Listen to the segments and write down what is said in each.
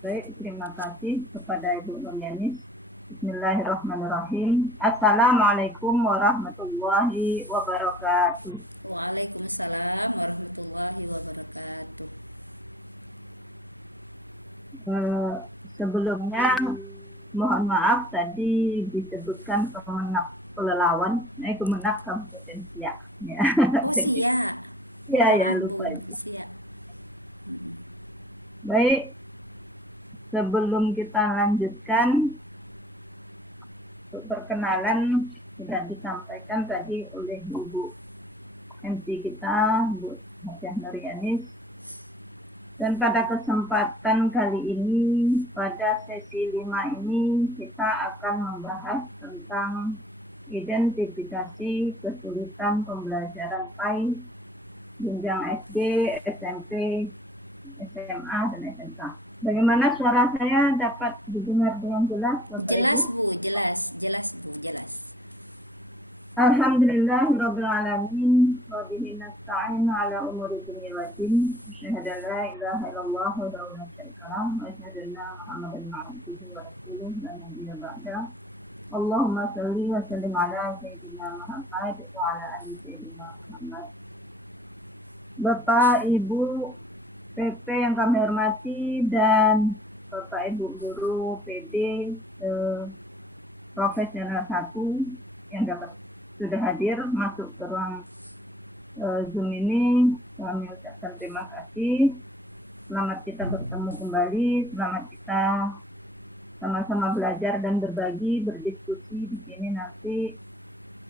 Baik, terima kasih kepada Ibu Nuryanis. Bismillahirrahmanirrahim. Assalamualaikum warahmatullahi wabarakatuh. Sebelumnya mohon maaf tadi disebutkan Kemenak Pelelawan, Kemenak Kabupaten Siak. Ya, jadi ya lupa itu. Baik, sebelum kita lanjutkan, untuk perkenalan sudah disampaikan tadi oleh Ibu MC kita, Bu Hadiah Nuryanis. Dan pada kesempatan kali ini, pada sesi 5 ini, kita akan membahas tentang identifikasi kesulitan pembelajaran PAI jenjang SD, SMP, SMA, dan SMK. Bagaimana suara saya dapat didengar dengan jelas, Bapak Ibu? Alhamdulillahirrabbilalamin wa bihi nasta'in ala umuri dunya wa din. Asyhadu an la ilaha illallah wa la syarika lah wa asyhadu anna Muhammadan abduhu wa rasuluh la nabiyya ba'da. Allahumma shalli wa sallim ala sayyidina Muhammad wa ala ali sayyidina Muhammad. Bapak Ibu PP yang kami hormati dan Bapak Ibu guru PD profesional 1 yang sudah hadir masuk ke ruang Zoom ini, kami ucapkan terima kasih. Selamat kita bertemu kembali, selamat kita sama-sama belajar dan berbagi, berdiskusi di sini nanti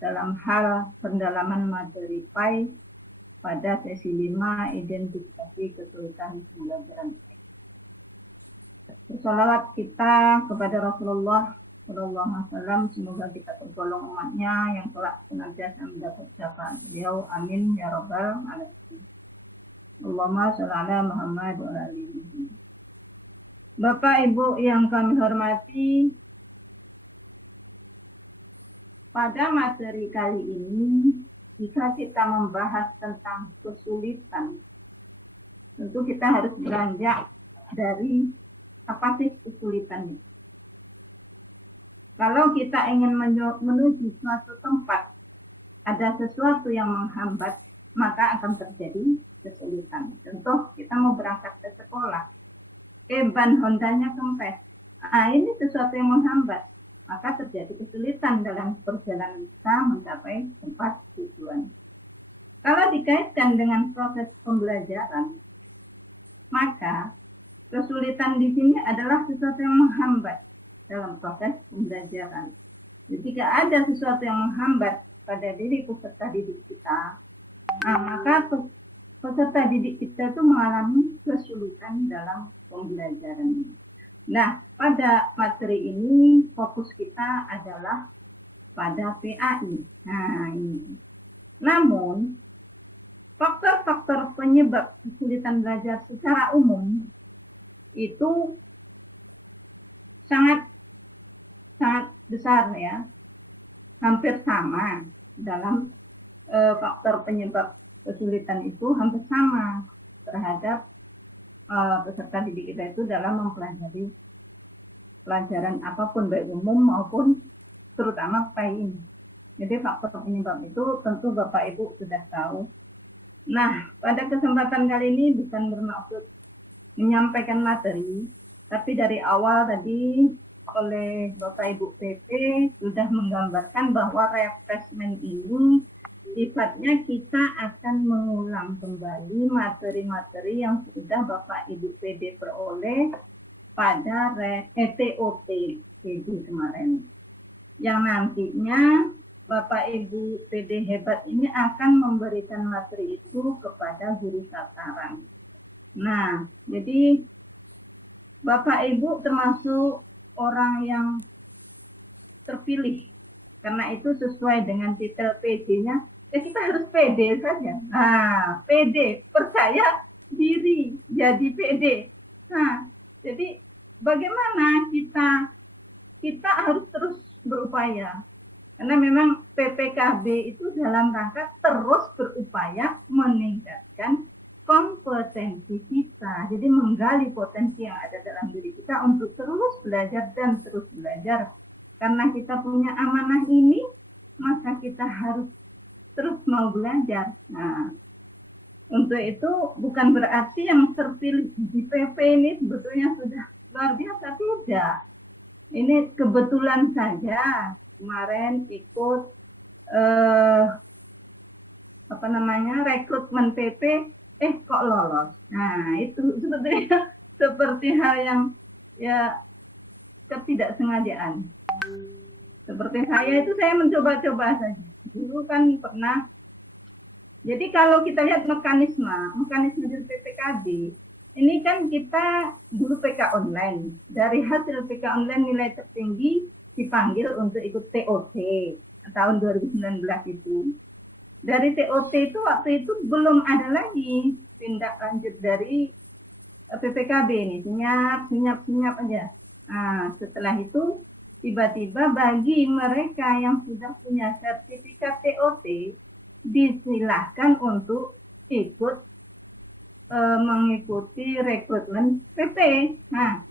dalam hal pendalaman materi PAI pada sesi 5, identifikasi kesulitan pembelajaran PAI. Salawat kita kepada Rasulullah Sallallahu Alaihi Wasallam, semoga kita tergolong umatnya yang telah senantiasa mendapat syafaat beliau. Amin ya Rabbal Alamin. Allahumma sholli ala Muhammad wa ala alihi. Bapak Ibu yang kami hormati, pada materi kali ini, jika kita membahas tentang kesulitan, tentu kita harus beranjak dari apa sih kesulitan itu. Kalau kita ingin menuju suatu tempat, ada sesuatu yang menghambat, maka akan terjadi kesulitan. Contoh, kita mau berangkat ke sekolah, ban Hondanya kempes. Ini sesuatu yang menghambat, maka terjadi kesulitan dalam perjalanan kita mencapai tempat tujuan. Kalau dikaitkan dengan proses pembelajaran, maka kesulitan di sini adalah sesuatu yang menghambat dalam proses pembelajaran. Jadi, jika ada sesuatu yang menghambat pada diri peserta didik kita, maka peserta didik kita itu mengalami kesulitan dalam pembelajaran. Nah, pada materi ini fokus kita adalah pada PAI. Ini. Namun, faktor-faktor penyebab kesulitan belajar secara umum itu sangat besar ya, hampir sama dalam faktor penyebab kesulitan itu hampir sama terhadap peserta didik kita itu dalam mempelajari pelajaran apapun, baik umum maupun terutama PAI ini. Jadi faktor penyebab itu tentu Bapak Ibu sudah tahu. Nah, pada kesempatan kali ini bukan bermaksud menyampaikan materi, tapi dari awal tadi oleh Bapak Ibu PP sudah menggambarkan bahwa refreshment ini sifatnya kita akan mengulang kembali materi-materi yang sudah Bapak Ibu PD peroleh pada TOT PD kemarin. Yang nantinya Bapak Ibu PD hebat ini akan memberikan materi itu kepada guru tataran. Nah, jadi Bapak Ibu termasuk orang yang terpilih. Karena itu sesuai dengan titel PD-nya, ya kita harus PD saja. Nah, PD, percaya diri, jadi PD. Nah, jadi bagaimana kita harus terus berupaya. Karena memang PPKB itu dalam rangka terus berupaya meningkatkan kompetensi kita. Jadi menggali potensi yang ada dalam diri kita untuk terus belajar dan terus belajar. Karena kita punya amanah ini, maka kita harus terus mau belajar. Nah, untuk itu bukan berarti yang terpilih di PP ini sebetulnya sudah luar biasa, tidak. Ini kebetulan saja kemarin ikut rekrutmen PP, kok lolos. Nah, itu sebetulnya seperti hal yang ya ketidaksengajaan. Seperti saya mencoba-coba saja. Dulu kan pernah. Jadi kalau kita lihat mekanisme dari PPKB, ini kan kita dulu PK online. Dari hasil PK online nilai tertinggi dipanggil untuk ikut TOT tahun 2019 itu. Dari TOT itu waktu itu belum ada lagi tindak lanjut dari PPKB ini, senyap aja. Nah, setelah itu tiba-tiba bagi mereka yang sudah punya sertifikat TOT disilahkan untuk ikut mengikuti rekrutmen PP. Nah,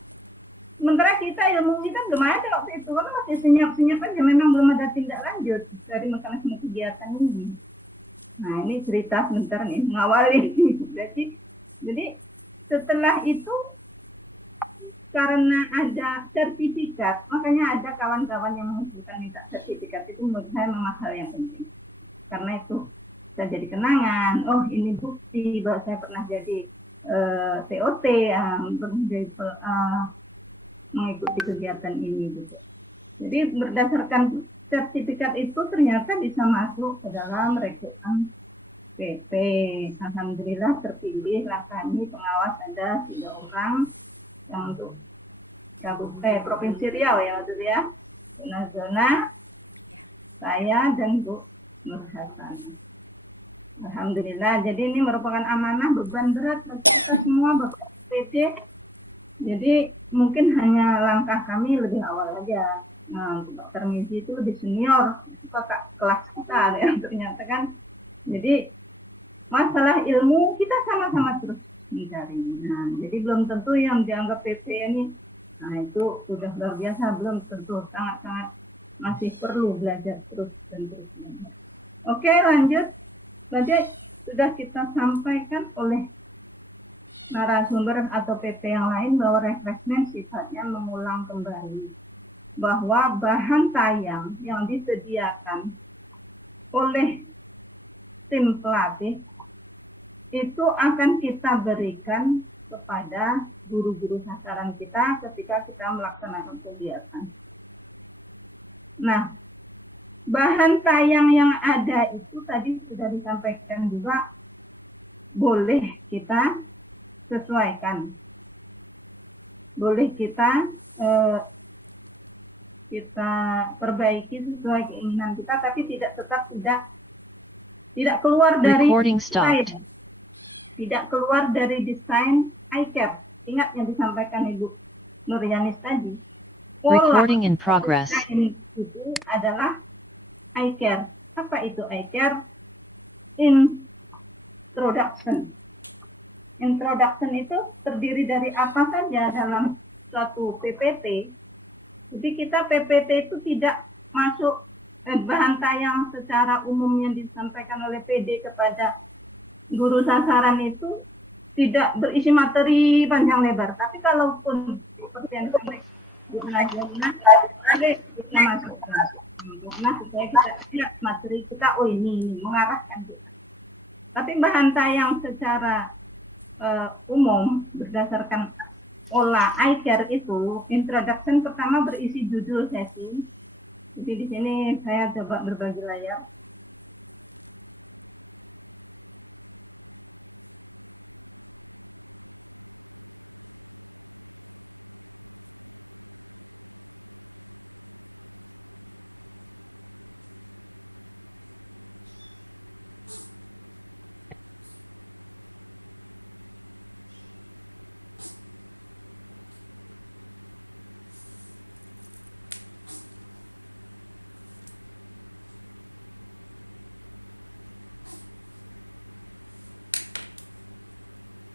sementara ilmu kita belum ada waktu itu, karena masih senyap aja, memang belum ada tindak lanjut dari mekanisme kegiatan ini. Nah, ini cerita sebentar nih, mengawali. Jadi setelah itu karena ada sertifikat, makanya ada kawan-kawan yang mengusulkan minta sertifikat. Itu menurut saya memang hal yang penting. Karena itu bisa jadi kenangan. Oh, ini bukti bahwa saya pernah jadi TOT, mengikuti kegiatan ini gitu. Jadi berdasarkan sertifikat itu ternyata bisa masuk ke dalam rekrutmen PP. Alhamdulillah terpilihlah kami pengawas ada 3 orang yang untuk Provinsi Riau ya waktu itu ya. Zona saya dan Bu Nur Hasan. Alhamdulillah. Jadi ini merupakan amanah, beban berat bagi kita semua Bapak PD. Jadi mungkin hanya langkah kami lebih awal aja. Nah, untuk Dr. Mizi itu lebih senior, itu kakak kelas kita ya ternyata kan. Jadi masalah ilmu kita sama-sama terus mencari. Nah, jadi belum tentu yang dianggap PP ini, nah itu sudah luar biasa, belum tentu, sangat-sangat masih perlu belajar terus dan terus belajar. Oke, lanjut. Tadi sudah kita sampaikan oleh narasumber atau PP yang lain bahwa refreshment sifatnya mengulang kembali, bahwa bahan tayang yang disediakan oleh tim pelatih itu akan kita berikan kepada guru-guru sasaran kita ketika kita melaksanakan kegiatan. Nah, bahan tayang yang ada itu tadi sudah disampaikan juga boleh kita sesuaikan. Boleh kita perbaiki sesuai keinginan kita, tapi tidak keluar dari desain. Tidak keluar dari desain iCare. Ingat yang disampaikan Ibu Nuryanis tadi. Recording in progress. Itu adalah iCare. Apa itu iCare? Introduction. Introduction itu terdiri dari apa saja dalam suatu PPT. Jadi kita PPT itu tidak masuk bahan tayang secara umum yang disampaikan oleh PD kepada guru sasaran itu tidak berisi materi panjang lebar. Tapi kalaupun seperti yang disampaikan di pengajian, kita masukkan. Karena supaya kita lihat materi kita, oh ini mengarahkan kita. Tapi bahan tayang secara umum berdasarkan olah iCare itu, introduction pertama berisi judul sesi. Jadi di sini saya coba berbagi layar.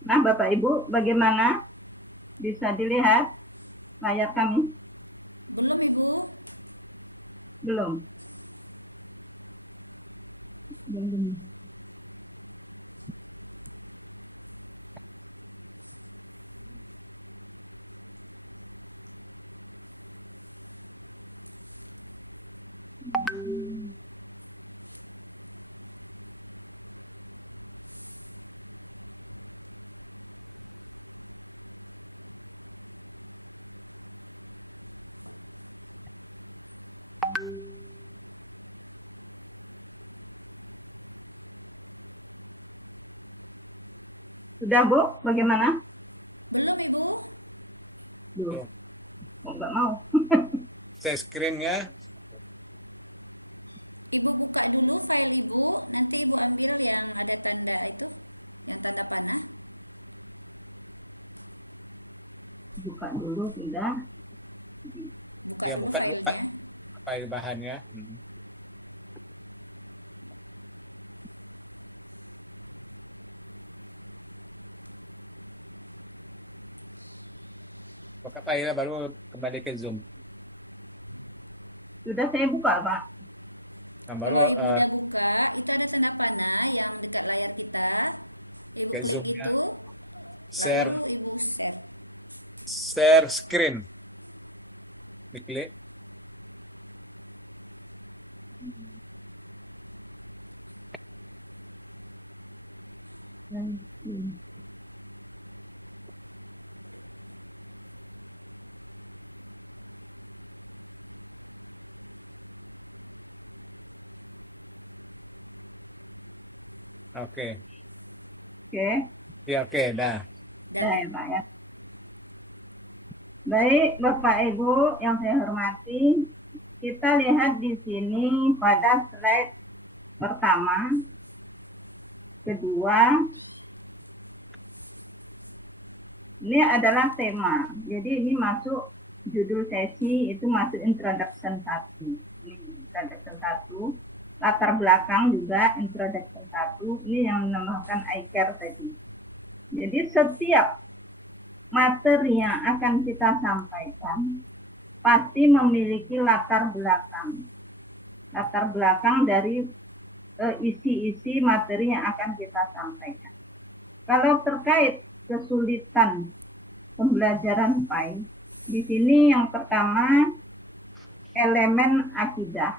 Nah, Bapak Ibu, bagaimana? Bisa dilihat layar kami? Belum? Belum. Sudah, Bu? Bagaimana? Belum. Oh, nggak mau. Share screen-nya. Buka dulu, tidak. Ya, buka dulu Pak file bahannya. Buka file baru kembali ke Zoom. Sudah saya buka, Pak. Nah, baru ke Zoom-nya. Share screen. Diklik. Oke. Oke. Ya, oke, dah. Dah ya, Pak ya. Baik, Bapak Ibu yang saya hormati, kita lihat di sini pada slide pertama, kedua, ini adalah tema. Jadi ini masuk judul sesi, itu masuk introduction 1. Ini introduction 1. Latar belakang juga introduction 1. Ini yang menambahkan I-Care tadi. Jadi setiap materi yang akan kita sampaikan pasti memiliki latar belakang. Latar belakang dari isi-isi materi yang akan kita sampaikan. Kalau terkait kesulitan pembelajaran PAI, di sini yang pertama elemen akidah.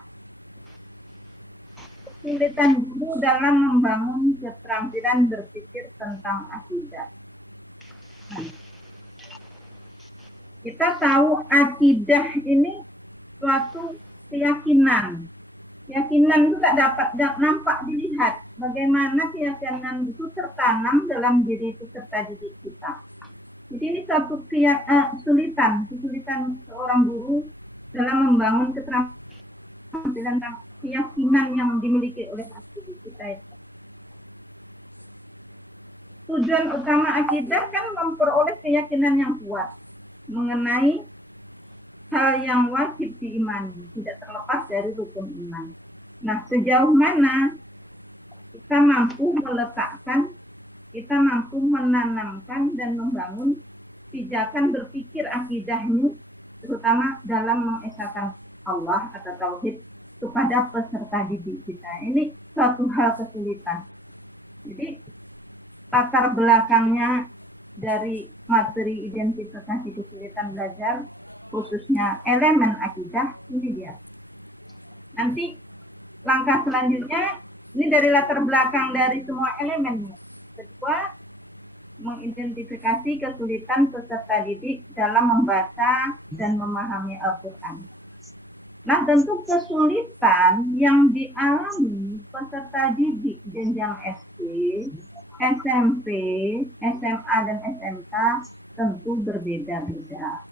Kesulitan guru dalam membangun keterampilan berpikir tentang akidah. Nah, kita tahu akidah ini suatu keyakinan. Keyakinan itu tak dapat nampak dilihat. Bagaimana keyakinan itu tertanam dalam diri peserta didik kita. Jadi ini suatu kesulitan seorang guru dalam membangun keterampilan tentang keyakinan yang dimiliki oleh didik kita. Tujuan utama akidah kan memperoleh keyakinan yang kuat mengenai hal yang wajib diimani, tidak terlepas dari rukun iman. Nah, sejauh mana kita mampu meletakkan, kita mampu menanamkan dan membangun pijakan berpikir akidahnya, terutama dalam mengesahkan Allah atau tauhid kepada peserta didik kita. Ini suatu hal kesulitan. Jadi latar belakangnya dari materi identifikasi kesulitan belajar, khususnya elemen akidah, ini dia. Nanti langkah selanjutnya, ini dari latar belakang dari semua elemen. Kedua, mengidentifikasi kesulitan peserta didik dalam membaca dan memahami Al-Quran. Nah, tentu kesulitan yang dialami peserta didik jenjang SD, SMP, SMA, dan SMK tentu berbeda-beda.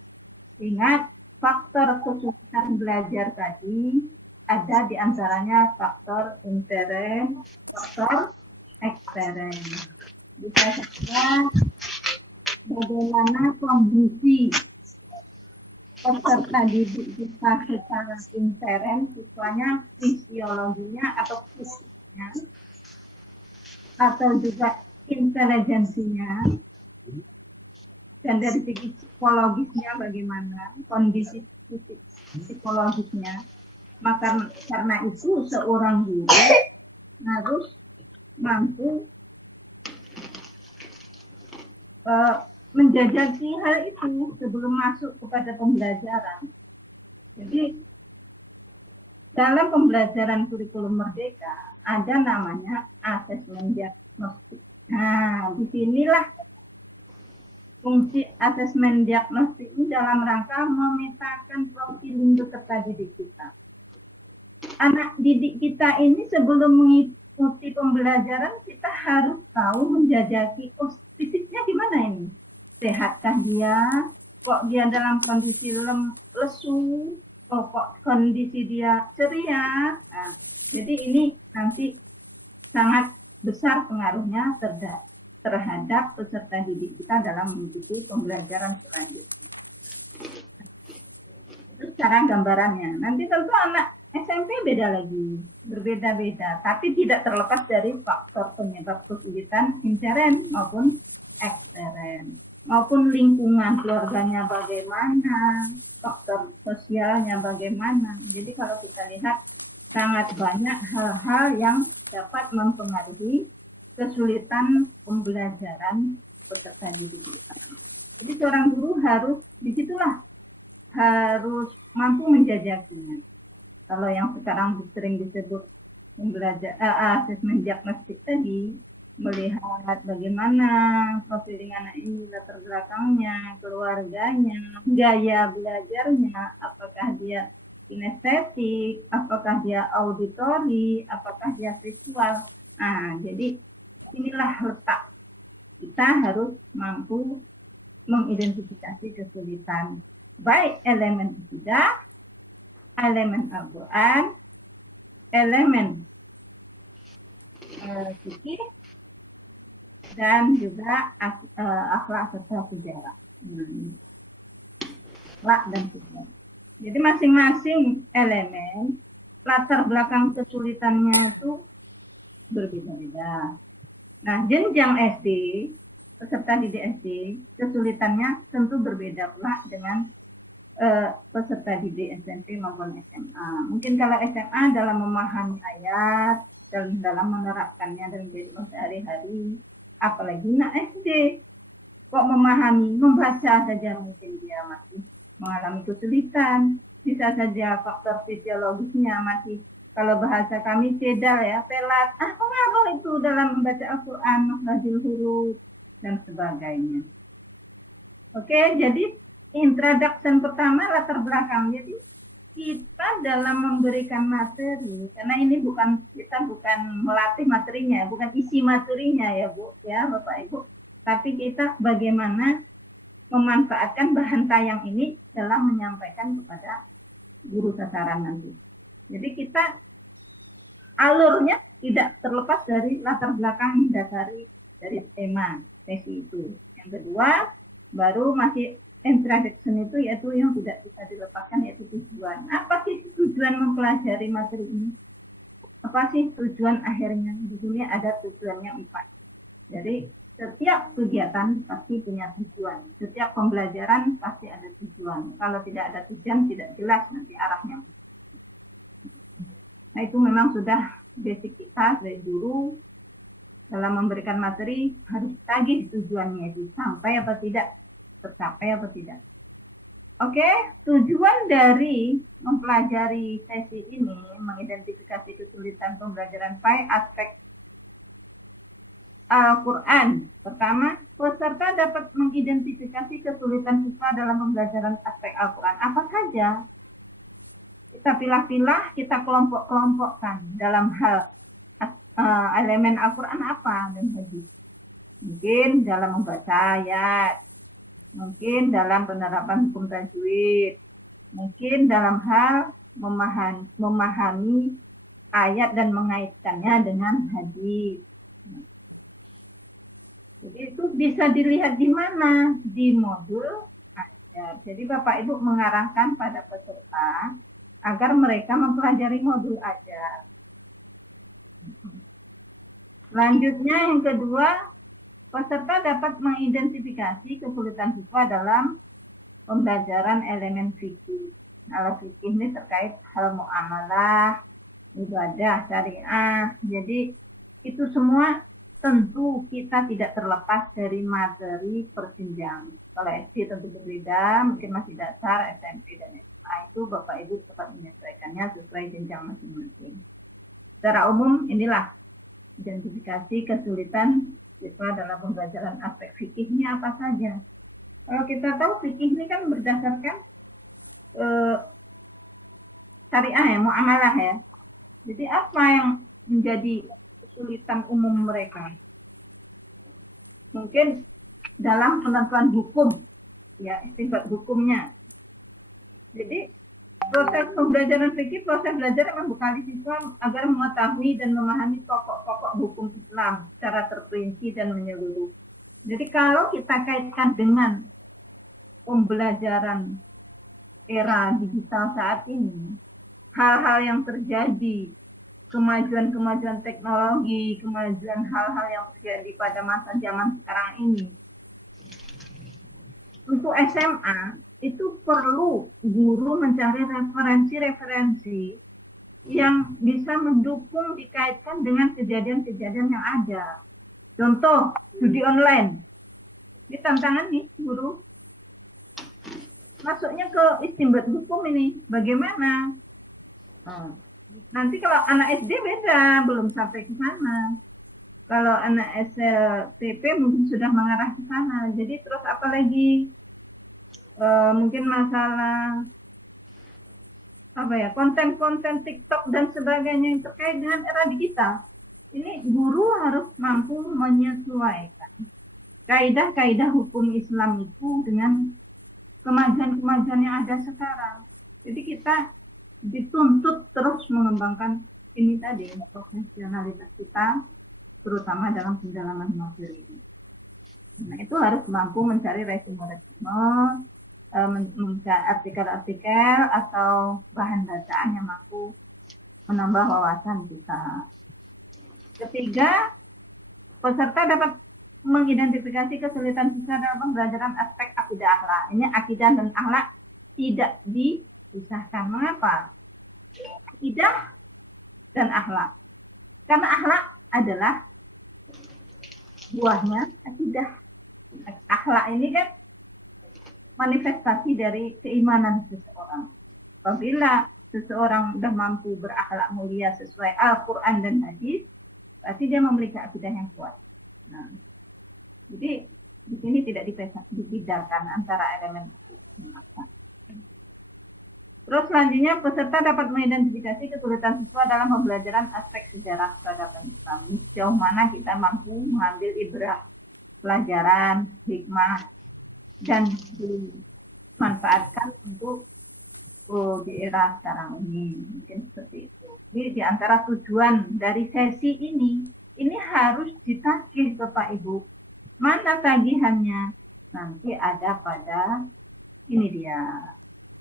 Ingat, faktor kesulitan belajar tadi ada di antaranya faktor intern, faktor ekstern. Bisa saja bagaimana kondisi peserta didik kita secara intern, siswanya fisiologinya atau fisiknya, atau juga intelijensinya, dan dari segi psikologisnya bagaimana, kondisi psikologisnya. Maka karena itu seorang guru harus mampu menjajaki hal itu sebelum masuk kepada pembelajaran. Jadi dalam pembelajaran kurikulum merdeka ada namanya asesmen diagnostik. Nah, disinilah fungsi asesmen diagnostik ini dalam rangka memetakan profil peserta didik kita. Anak didik kita ini sebelum mengikuti pembelajaran kita harus tahu menjajaki fisiknya gimana ini. Sehatkah dia? Kok dia dalam kondisi lesu? Kok kondisi dia ceria? Nah, jadi ini nanti sangat besar pengaruhnya terhadap peserta didik kita dalam mengikuti pembelajaran selanjutnya. Itu cara gambarannya. Nanti tentu anak SMP beda lagi, berbeda-beda, tapi tidak terlepas dari faktor penyebab kesulitan intern maupun ekstern, maupun lingkungan keluarganya bagaimana, faktor sosialnya bagaimana. Jadi kalau kita lihat sangat banyak hal-hal yang dapat mempengaruhi kesulitan pembelajaran peserta didik kita. Jadi seorang guru harus disitulah harus mampu menjajakinya. Kalau yang sekarang sering disebut asesmen diagnostik tadi, melihat bagaimana profiling anak ini, latar belakangnya, keluarganya, gaya belajarnya, apakah dia kinestetik, apakah dia auditori, apakah dia visual. Nah, jadi inilah letak kita harus mampu mengidentifikasi kesulitan baik elemen ketiga, elemen Al-Quran, elemen fikih, dan juga akhlak serta sejarah. Akhlak dan sejarah. Jadi masing-masing elemen latar belakang kesulitannya itu berbeda-beda. Nah, jenjang SD, peserta didik SD, kesulitannya tentu berbeda pula dengan peserta didik SMP maupun SMA. Mungkin kalau SMA dalam memahami ayat, dalam menerapkannya dalam kehidupan sehari-hari, apalagi anak SD kok memahami, membaca saja mungkin dia masih mengalami kesulitan. Bisa saja faktor fisiologisnya masih, kalau bahasa kami cedal ya, pelat. Mengapa itu dalam membaca Al-Quran, makhrajul huruf, dan sebagainya. Oke, jadi introduction pertama latar belakang. Jadi kita dalam memberikan materi, karena ini kita bukan melatih materinya, bukan isi materinya ya Bu, ya Bapak Ibu, tapi kita bagaimana memanfaatkan bahan tayang ini dalam menyampaikan kepada guru sasaran nanti. Jadi kita alurnya tidak terlepas dari latar belakang dasari dari tema sesi itu. Yang kedua, baru masih introduction itu, yaitu yang tidak bisa dilepaskan, yaitu tujuan. Apa sih tujuan mempelajari materi ini? Apa sih tujuan akhirnya? Di sini ada tujuannya 4. Jadi setiap kegiatan pasti punya tujuan. Setiap pembelajaran pasti ada tujuan. Kalau tidak ada tujuan, tidak jelas nanti arahnya. Nah, itu memang sudah basic kita dari dulu. Dalam memberikan materi harus tagih tujuannya itu sampai apa tidak, tercapai apa tidak. Oke, tujuan dari mempelajari sesi ini mengidentifikasi kesulitan pembelajaran pada aspek Al-Quran. Pertama, peserta dapat mengidentifikasi kesulitan siswa dalam pembelajaran aspek Al-Quran. Apa saja? Kita pilah-pilah, kita kelompok-kelompokkan dalam hal elemen Al-Quran apa dan hadis. Mungkin dalam membaca ayat, mungkin dalam penerapan hukum tajwid, mungkin dalam hal memahami ayat dan mengaitkannya dengan hadis. Jadi itu bisa dilihat di mana? Di modul ayat. Jadi Bapak Ibu mengarahkan pada peserta agar mereka mempelajari modul ayat. Selanjutnya yang kedua, peserta dapat mengidentifikasi kesulitan siswa dalam pembelajaran elemen fikih. Kalau fikih ini terkait hal muamalah, ibadah, syariah. Jadi itu semua tentu kita tidak terlepas dari materi perjenjang. Kalau SD tentu berbeda, mungkin masih dasar, SMP dan SMA itu Bapak Ibu dapat menyesuaikannya sesuai jenjang masing-masing. Secara umum inilah identifikasi kesulitan siswa dalam pembelajaran aspek fikihnya apa saja. Kalau kita tahu fikih ini kan berdasarkan syariah ya, muamalah ya. Jadi apa yang menjadi kesulitan umum mereka? Mungkin dalam penentuan hukum, ya istinbat hukumnya. Jadi proses pembelajaran fikih, proses belajar yang membekali siswa agar mengetahui dan memahami pokok-pokok hukum Islam secara terperinci dan menyeluruh. Jadi kalau kita kaitkan dengan pembelajaran era digital saat ini, hal-hal yang terjadi, kemajuan-kemajuan teknologi, kemajuan hal-hal yang terjadi pada masa zaman sekarang ini, untuk SMA itu perlu guru mencari referensi-referensi yang bisa mendukung dikaitkan dengan kejadian-kejadian yang ada. Contoh, judi online. Ini tantangan nih, guru. Masuknya ke istinbat hukum ini, bagaimana? Nanti kalau anak SD beda, belum sampai ke sana. Kalau anak SMP mungkin sudah mengarah ke sana. Jadi terus apa lagi? Mungkin masalah apa ya, konten-konten TikTok dan sebagainya yang terkait dengan era digital. Ini guru harus mampu menyesuaikan kaidah-kaidah hukum Islam itu dengan kemajuan-kemajuan yang ada sekarang. Jadi kita dituntut terus mengembangkan ini tadi, profesionalitas kita, terutama dalam pendalaman materi ini. Nah, itu harus mampu mencari resume-resume, mencari artikel-artikel atau bahan bacaan yang mampu menambah wawasan kita. Ketiga, peserta dapat mengidentifikasi kesulitan siswa dalam pembelajaran aspek akidah akhlak. Ini akidah dan akhlak tidak dipisahkan. Mengapa? Akidah dan akhlak. Karena akhlak adalah buahnya akidah. Akhlak ini kan manifestasi dari keimanan seseorang. Apabila seseorang sudah mampu berakhlak mulia sesuai Al-Quran dan hadis, pasti dia memiliki akidah yang kuat. Nah, jadi di sini tidak dibedakan antara elemen itu. Terus selanjutnya peserta dapat mengidentifikasi kesulitan siswa dalam pembelajaran aspek sejarah peradaban Islam. Sejauh mana kita mampu mengambil ibrah pelajaran, hikmah, dan dimanfaatkan untuk di era sekarang ini. Mungkin seperti itu. Jadi di antara tujuan dari sesi ini harus ditagih ke Pak Ibu. Mana tagihannya? Nanti ada pada ini dia.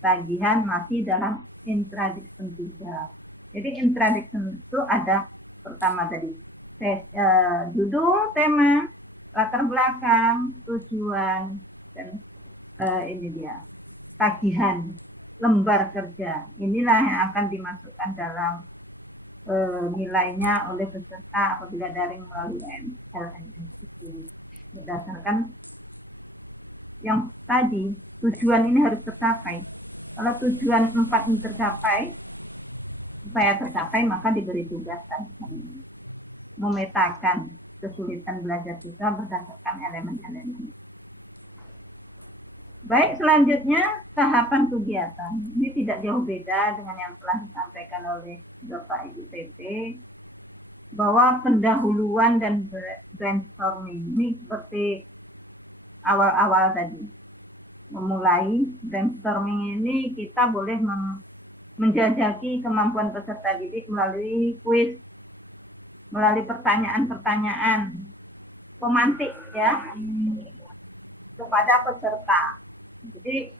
Tagihan masih dalam introduction 3. Jadi introduction itu ada pertama tadi judul, tema, latar belakang, tujuan, dan ini dia tagihan lembar kerja. Inilah yang akan dimasukkan dalam nilainya oleh peserta apabila daring melalui LMS itu. Berdasarkan yang tadi, tujuan ini harus tercapai. Kalau tujuan 4 ini tercapai, supaya tercapai maka diberi tugas tadi memetakan kesulitan belajar kita berdasarkan elemen-elemen. Baik, selanjutnya tahapan kegiatan. Ini tidak jauh beda dengan yang telah disampaikan oleh Bapak Ibu PP, bahwa pendahuluan dan brainstorming ini seperti awal-awal tadi. Memulai brainstorming ini kita boleh menjajaki kemampuan peserta didik melalui kuis, melalui pertanyaan-pertanyaan pemantik ya kepada peserta. Jadi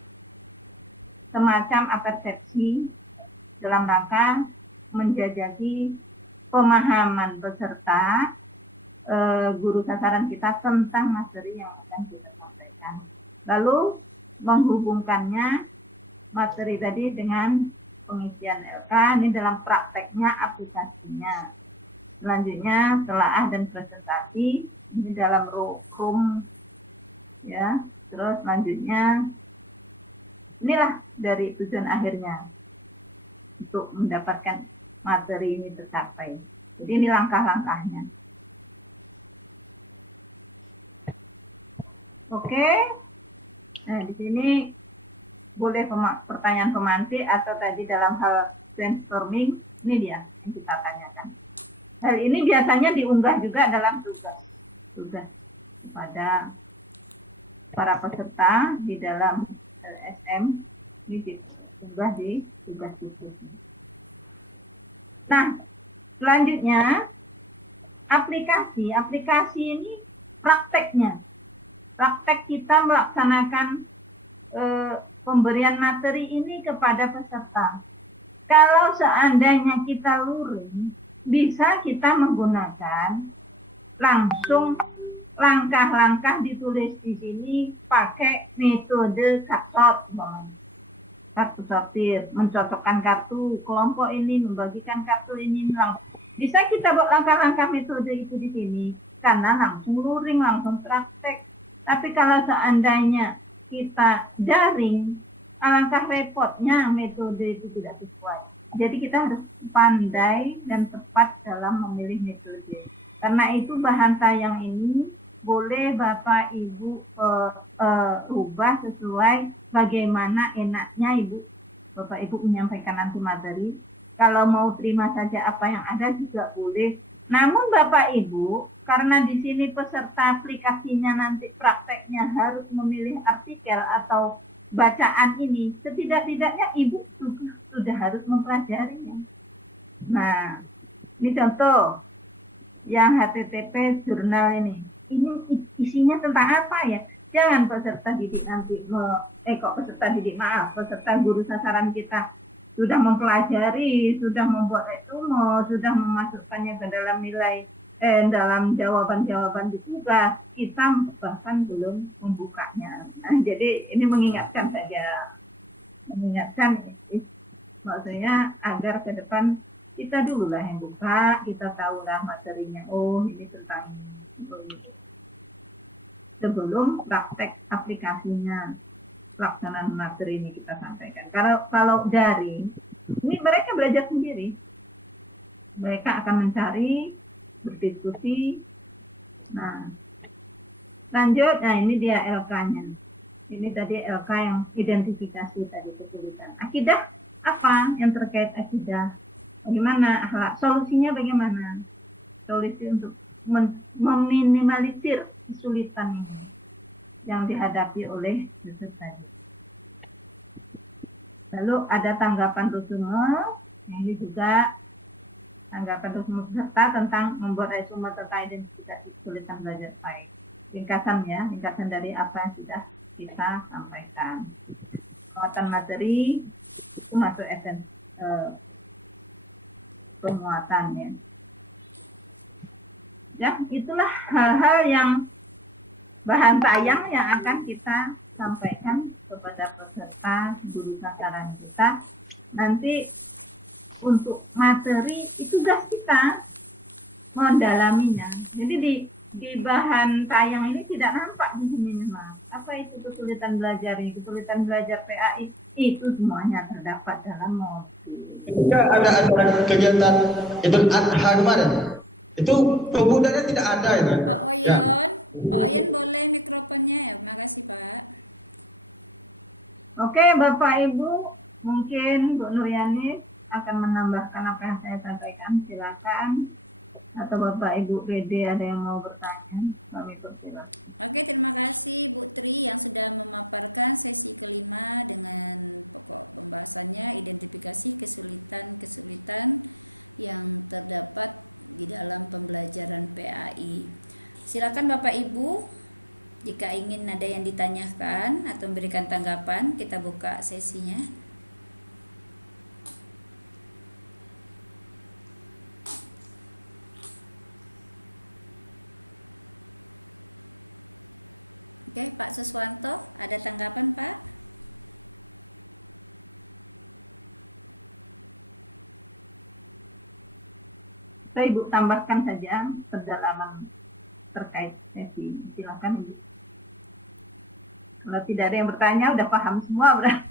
semacam persepsi dalam rangka menjajaki pemahaman peserta guru sasaran kita tentang materi yang akan kita sampaikan. Lalu menghubungkannya materi tadi dengan pengisian LK, ini dalam prakteknya aplikasinya. Selanjutnya telaah dan presentasi, ini dalam room ya. Terus selanjutnya inilah dari tujuan akhirnya untuk mendapatkan materi ini tercapai. Jadi ini langkah-langkahnya. Oke. Nah, di sini boleh pertanyaan pemantik atau tadi dalam hal brainstorming, ini dia yang kita tanyakan. Hal ini biasanya diunggah juga dalam tugas kepada para peserta di dalam LSM, ini diunggah di tugas khusus. Nah, selanjutnya aplikasi ini prakteknya. Praktek kita melaksanakan pemberian materi ini kepada peserta. Kalau seandainya kita luring, bisa kita menggunakan langsung langkah-langkah ditulis di sini pakai metode kartu sortir, mencocokkan kartu kelompok ini, membagikan kartu ini langsung. Bisa kita buat langkah-langkah metode itu di sini karena langsung luring, langsung praktek. Tapi kalau seandainya kita daring, alangkah repotnya metode itu tidak sesuai. Jadi kita harus pandai dan tepat dalam memilih metode. Karena itu bahan tayang ini boleh Bapak Ibu rubah sesuai bagaimana enaknya Bapak Ibu menyampaikan nanti materi. Kalau mau terima saja apa yang ada juga boleh. Namun Bapak Ibu, karena di sini peserta aplikasinya nanti prakteknya harus memilih artikel atau bacaan ini, setidak-tidaknya Ibu sudah harus mempelajarinya. Nah, ini contoh yang HTTP jurnal ini. Ini isinya tentang apa ya? Jangan peserta didik nanti, peserta guru sasaran kita sudah mempelajari, sudah membuat resume, sudah memasukkannya ke dalam nilai, dalam jawaban-jawaban di tugas, kita bahkan belum membukanya. Nah, jadi ini mengingatkan saja, maksudnya agar ke depan kita dulu lah yang buka, kita tahulah materinya, oh ini tentang ini. Sebelum praktek aplikasinya, pelaksanaan materi ini kita sampaikan. Kalau daring, ini mereka belajar sendiri. Mereka akan mencari, berdiskusi. Nah, lanjut, nah ini dia LK-nya. Ini tadi LK yang identifikasi tadi kesulitan. Akidah apa yang terkait akidah? Bagaimana akhlak? Solusinya bagaimana? Solusi untuk meminimalisir kesulitan ini yang dihadapi oleh peserta. Lalu ada tanggapan resume, ini juga tanggapan resume peserta tentang membuat resume tentang identifikasi kesulitan belajar baik. Ringkasan dari apa yang sudah kita sampaikan. Penguatan materi itu masuk esensi penguatan ya. Ya, itulah hal-hal yang bahan tayang yang akan kita sampaikan kepada peserta guru sasaran kita. Nanti untuk materi itu tugas kita mendalaminya. Jadi di bahan tayang ini tidak nampak di sini, Mas. Apa itu kesulitan belajar ini? Kesulitan belajar PAI itu semuanya terdapat dalam modul. Jika ada acara kegiatan Idul Adha kemarin, itu pemudanya tidak ada itu. Ya. Oke, Bapak Ibu, mungkin Bu Nuryani akan menambahkan apa yang saya sampaikan. Silakan. Atau Bapak Ibu PD ada yang mau bertanya, kami persilakan. Saya Ibu tambahkan saja pendalaman terkait sesi. Silakan Ibu. Kalau tidak ada yang bertanya, udah paham semua berarti.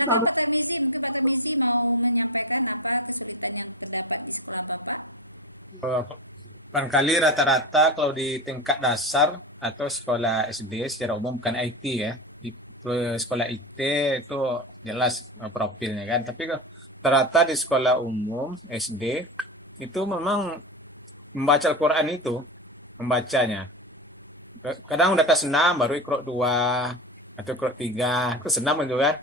Kalau Barangkali rata-rata kalau di tingkat dasar atau sekolah SD secara umum, bukan IT ya. Di sekolah IT itu jelas profilnya kan. Tapi rata-rata di sekolah umum SD itu memang membaca Al-Quran itu, membacanya. Kadang udah kelas 6 baru Iqra 2 atau Iqra 3. Itu senam itu kan.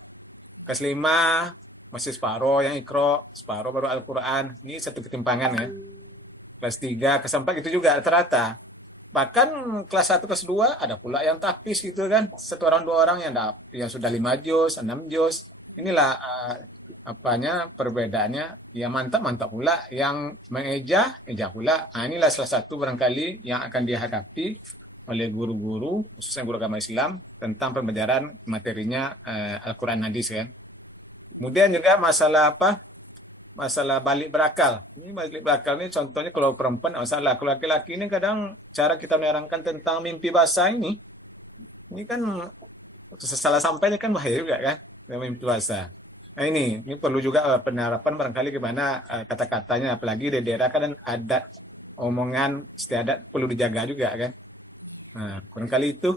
Kelas 5 masih separuh yang Iqra, separuh baru Al-Quran. Ini satu ketimpangan ya. Kelas 3 kelas 4 itu juga rata-rata. Bahkan kelas 1 kelas 2 ada pula yang tapis gitu kan. Satu orang dua orang yang sudah 5 juz, 6 juz. Inilah perbedaannya. Yang mantap pula, yang eja pula. Nah, inilah salah satu barangkali yang akan dihadapi oleh guru-guru, khususnya guru agama Islam, tentang pembelajaran materinya Al-Quran hadis kan. Kemudian juga masalah balik berakal. Ini balik berakal ini contohnya kalau perempuan masalah. Kalau laki-laki ini kadang cara kita menerangkan tentang mimpi basah ini kan salah sampainya kan bahaya juga kan, mimpi basah. Nah ini perlu juga penerapan barangkali gimana kata-katanya, apalagi di daerah kan adat, omongan istiadat perlu dijaga juga kan. Nah, barangkali itu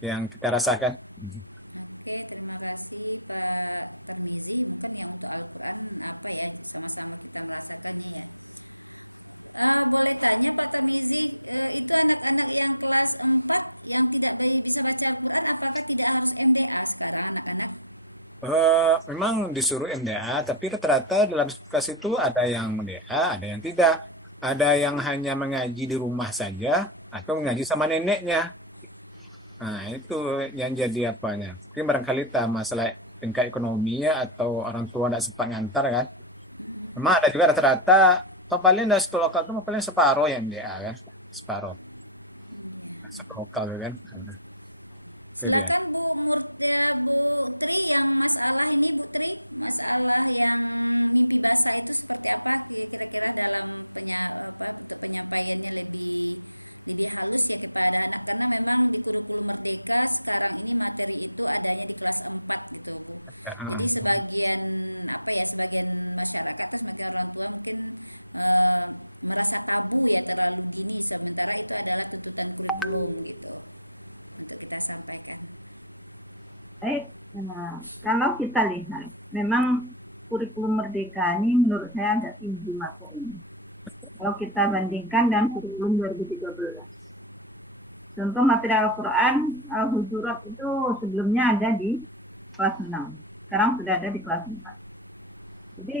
yang kita rasakan. Memang disuruh MDA, tapi rata-rata dalam kelas itu ada yang MDA, ada yang tidak. Ada yang hanya mengaji di rumah saja, atau mengaji sama neneknya. Nah, itu yang jadi apanya. Mungkin barangkali masalah tingkat ekonominya atau orang tua tidak sempat ngantar kan. Memang ada juga rata-rata, paling dari sekolah lokal itu paling separuh yang MDA kan. Separuh. Sekolah lokal kan. Itu dia. Heeh. baik, nah, kalau kita lihat, memang kurikulum Merdeka ini menurut saya agak tinggi materinya. Kalau kita bandingkan dengan kurikulum 2013. Contoh materi Al-Quran, Al-Hujurat itu sebelumnya ada di kelas 6. Sekarang sudah ada di kelas 4. Jadi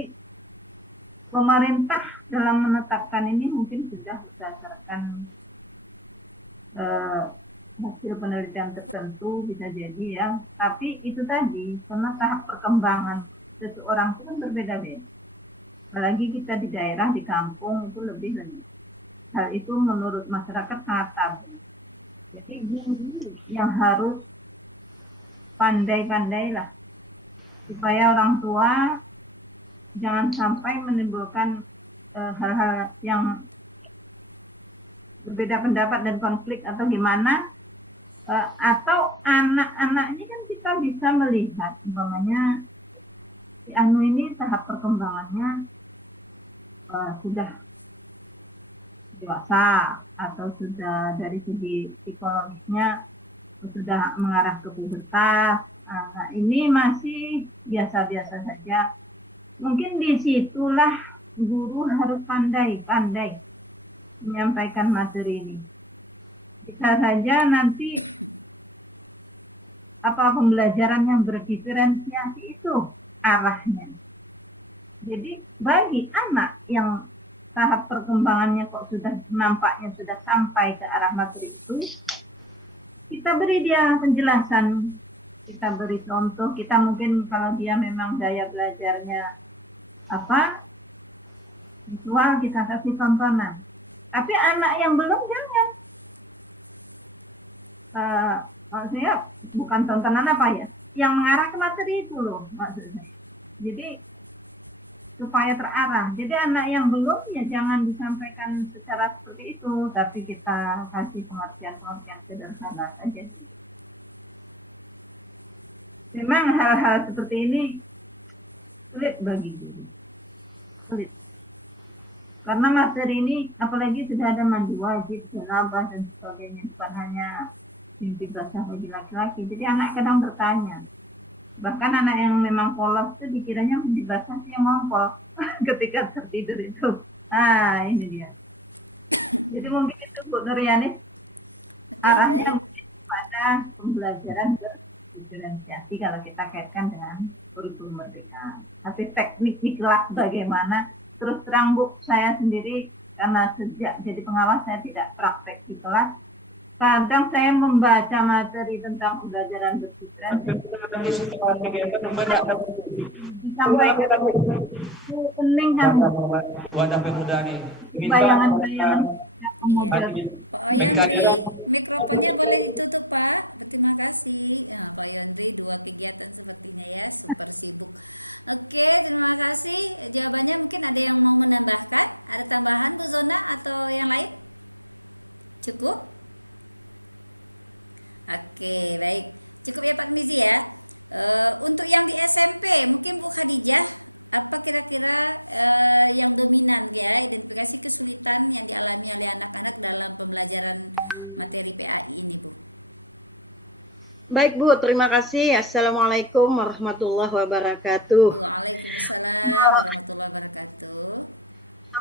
pemerintah dalam menetapkan ini mungkin sudah berdasarkan hasil penelitian tertentu, bisa jadi ya. Tapi itu tadi, karena tahap perkembangan seseorang itu kan berbeda-beda. Apalagi kita di daerah, di kampung itu lebih lanjut. Hal itu menurut masyarakat sangat tabu. Jadi guru yang harus pandai-pandai lah, supaya orang tua jangan sampai menimbulkan hal-hal yang berbeda pendapat dan konflik atau gimana, atau anak-anak ini kan kita bisa melihat, umpamanya si Anu ini tahap perkembangannya sudah dewasa atau sudah dari segi psikologisnya sudah mengarah ke pubertas. Nah, ini masih biasa-biasa saja. Mungkin disitulah guru harus pandai-pandai menyampaikan materi ini. Bisa saja nanti pembelajaran yang berdiferensiasi itu arahnya. Jadi bagi anak yang tahap perkembangannya kok sudah nampaknya sudah sampai ke arah materi itu, kita beri dia penjelasan, kita beri contoh, kita mungkin kalau dia memang daya belajarnya visual, kita kasih tontonan. Tapi anak yang belum jangan. Maksudnya bukan tontonan yang mengarah ke materi itu loh maksudnya. Jadi supaya terarah. Jadi anak yang belum ya jangan disampaikan secara seperti itu, tapi kita kasih pengertian-pengertian sederhana saja. Memang hal-hal seperti ini sulit bagi guru. Sulit. Karena materi ini apalagi sudah ada mandi wajib, sunabah dan sebagainya, bukan hanya mimpi basah bagi laki-laki. Jadi anak kadang bertanya. Bahkan anak yang memang polos itu dikiranya mimpi basah sih yang mongkol ketika tertidur itu. Ini dia. Jadi mungkin itu Bu Nuryanis arahnya mungkin pada pembelajaran berdiferensiasi kalau kita kaitkan dengan kurikulum merdeka. Tapi teknik di kelas bagaimana? Terus terang Bu, saya sendiri karena sejak jadi pengawas saya tidak praktek di kelas. Kadang saya membaca materi tentang pembelajaran berdiferensiasi. Disampaikan pening kan. Wadah pemuda nih. Bayangan-bayangan yang kemudian. Baik Bu, terima kasih. Assalamualaikum warahmatullahi wabarakatuh.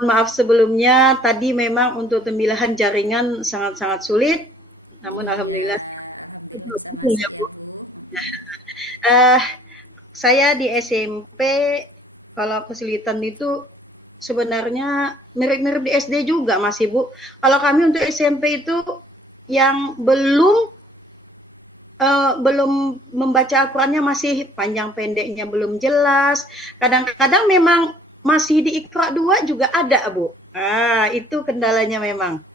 Maaf sebelumnya, tadi memang untuk pemilihan jaringan sangat-sangat sulit, namun alhamdulillah ya Bu. Saya di SMP, kalau kesulitan itu sebenarnya mirip-mirip di SD juga masih Bu. Kalau kami untuk SMP itu yang belum membaca Al-Qurannya masih panjang pendeknya belum jelas. Kadang-kadang memang masih di Iqra 2 juga ada, Bu. Itu kendalanya memang.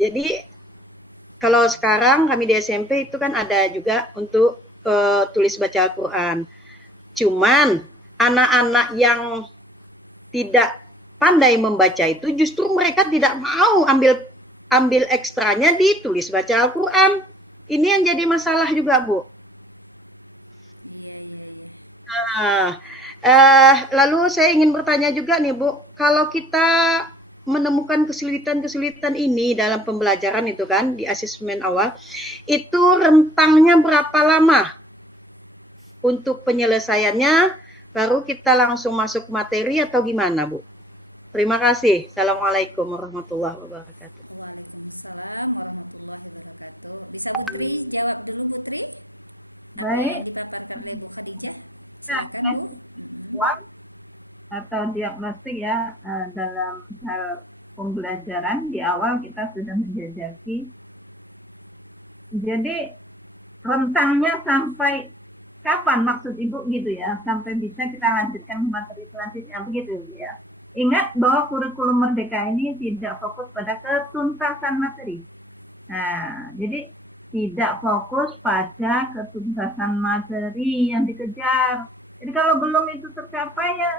Jadi kalau sekarang kami di SMP itu kan ada juga untuk tulis baca Al-Quran. Cuman anak-anak yang tidak pandai membaca itu justru mereka tidak mau ambil ekstranya ditulis baca Al-Quran. Ini yang jadi masalah juga, Bu. Lalu saya ingin bertanya juga nih, Bu, kalau kita menemukan kesulitan-kesulitan ini dalam pembelajaran itu kan, di asesmen awal, itu rentangnya berapa lama untuk penyelesaiannya, baru kita langsung masuk materi atau gimana, Bu? Terima kasih. Assalamualaikum warahmatullahi wabarakatuh. Baik, atau diagnostik ya dalam hal pembelajaran di awal kita sudah menjajaki. Jadi rentangnya sampai kapan maksud Ibu gitu ya, sampai bisa kita lanjutkan materi selanjutnya begitu ya. Ingat bahwa kurikulum merdeka ini tidak fokus pada ketuntasan materi. Nah, jadi tidak fokus pada ketuntasan materi yang dikejar. Jadi kalau belum itu tercapai ya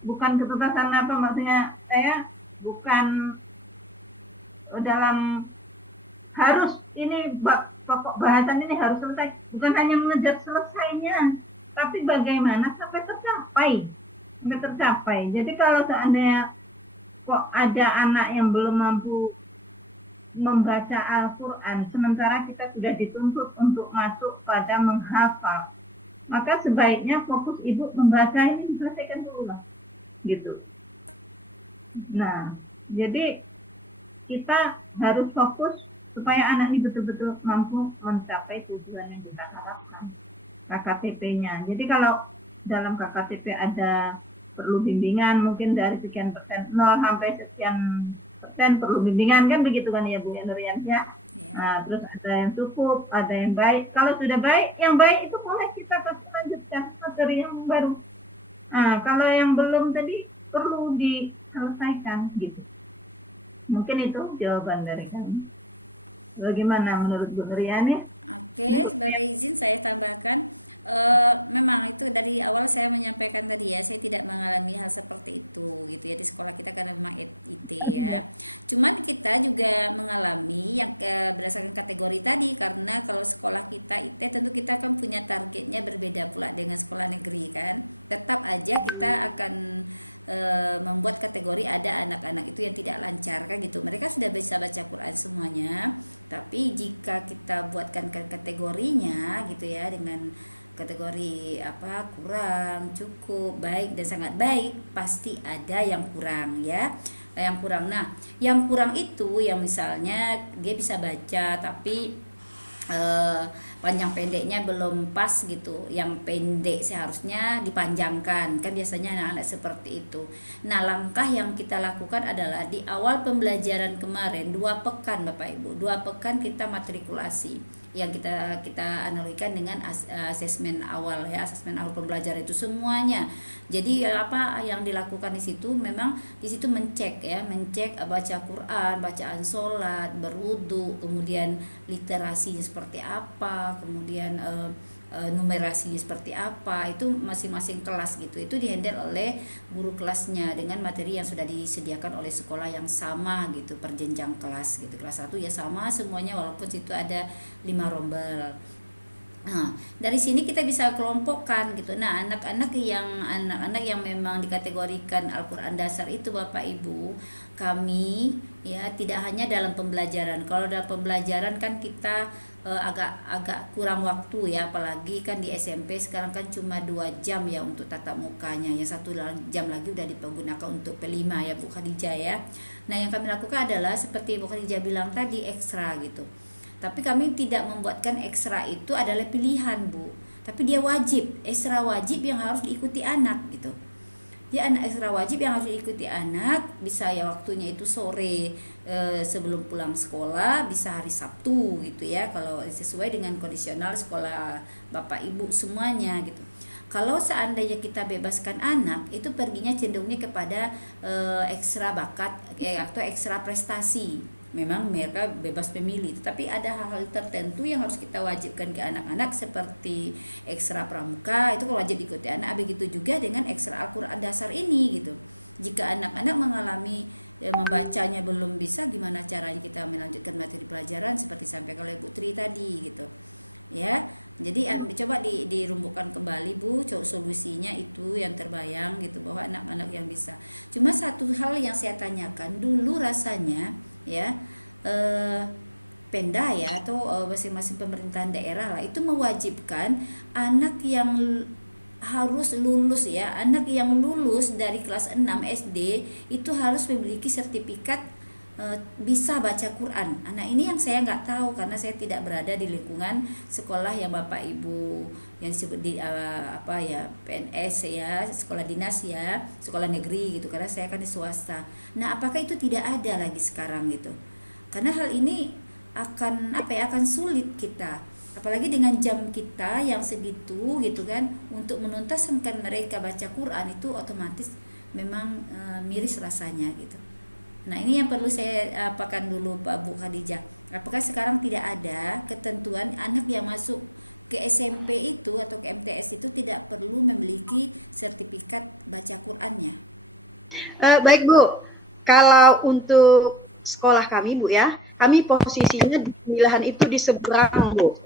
bukan ketuntasan maksudnya saya bukan dalam harus ini pokok bahasan ini harus selesai, bukan hanya mengejar selesainya, tapi bagaimana sampai tercapai. Jadi kalau seandainya kok ada anak yang belum mampu membaca Al-Quran, sementara kita sudah dituntut untuk masuk pada menghafal, maka sebaiknya fokus Ibu membaca ini diselesaikan dulu lah, gitu. Nah, jadi kita harus fokus supaya anak ini betul-betul mampu mencapai tujuan yang kita harapkan, KKTP-nya. Jadi kalau dalam KKTP ada perlu bimbingan, mungkin dari sekian persen, 0 sampai sekian persen perlu bimbingan, kan begitu kan ya Bu Nurian ya. Nah, terus ada yang cukup, ada yang baik. Kalau sudah baik, yang baik itu boleh kita kasih lanjutkan materi yang baru. Nah, kalau yang belum tadi perlu diselesaikan gitu. Mungkin itu jawaban dari kami. Bagaimana menurut Bu Nurian ya? Ini Bu Nurian. Baik Bu, kalau untuk sekolah kami Bu ya, kami posisinya di pemilihan itu di seberang Bu.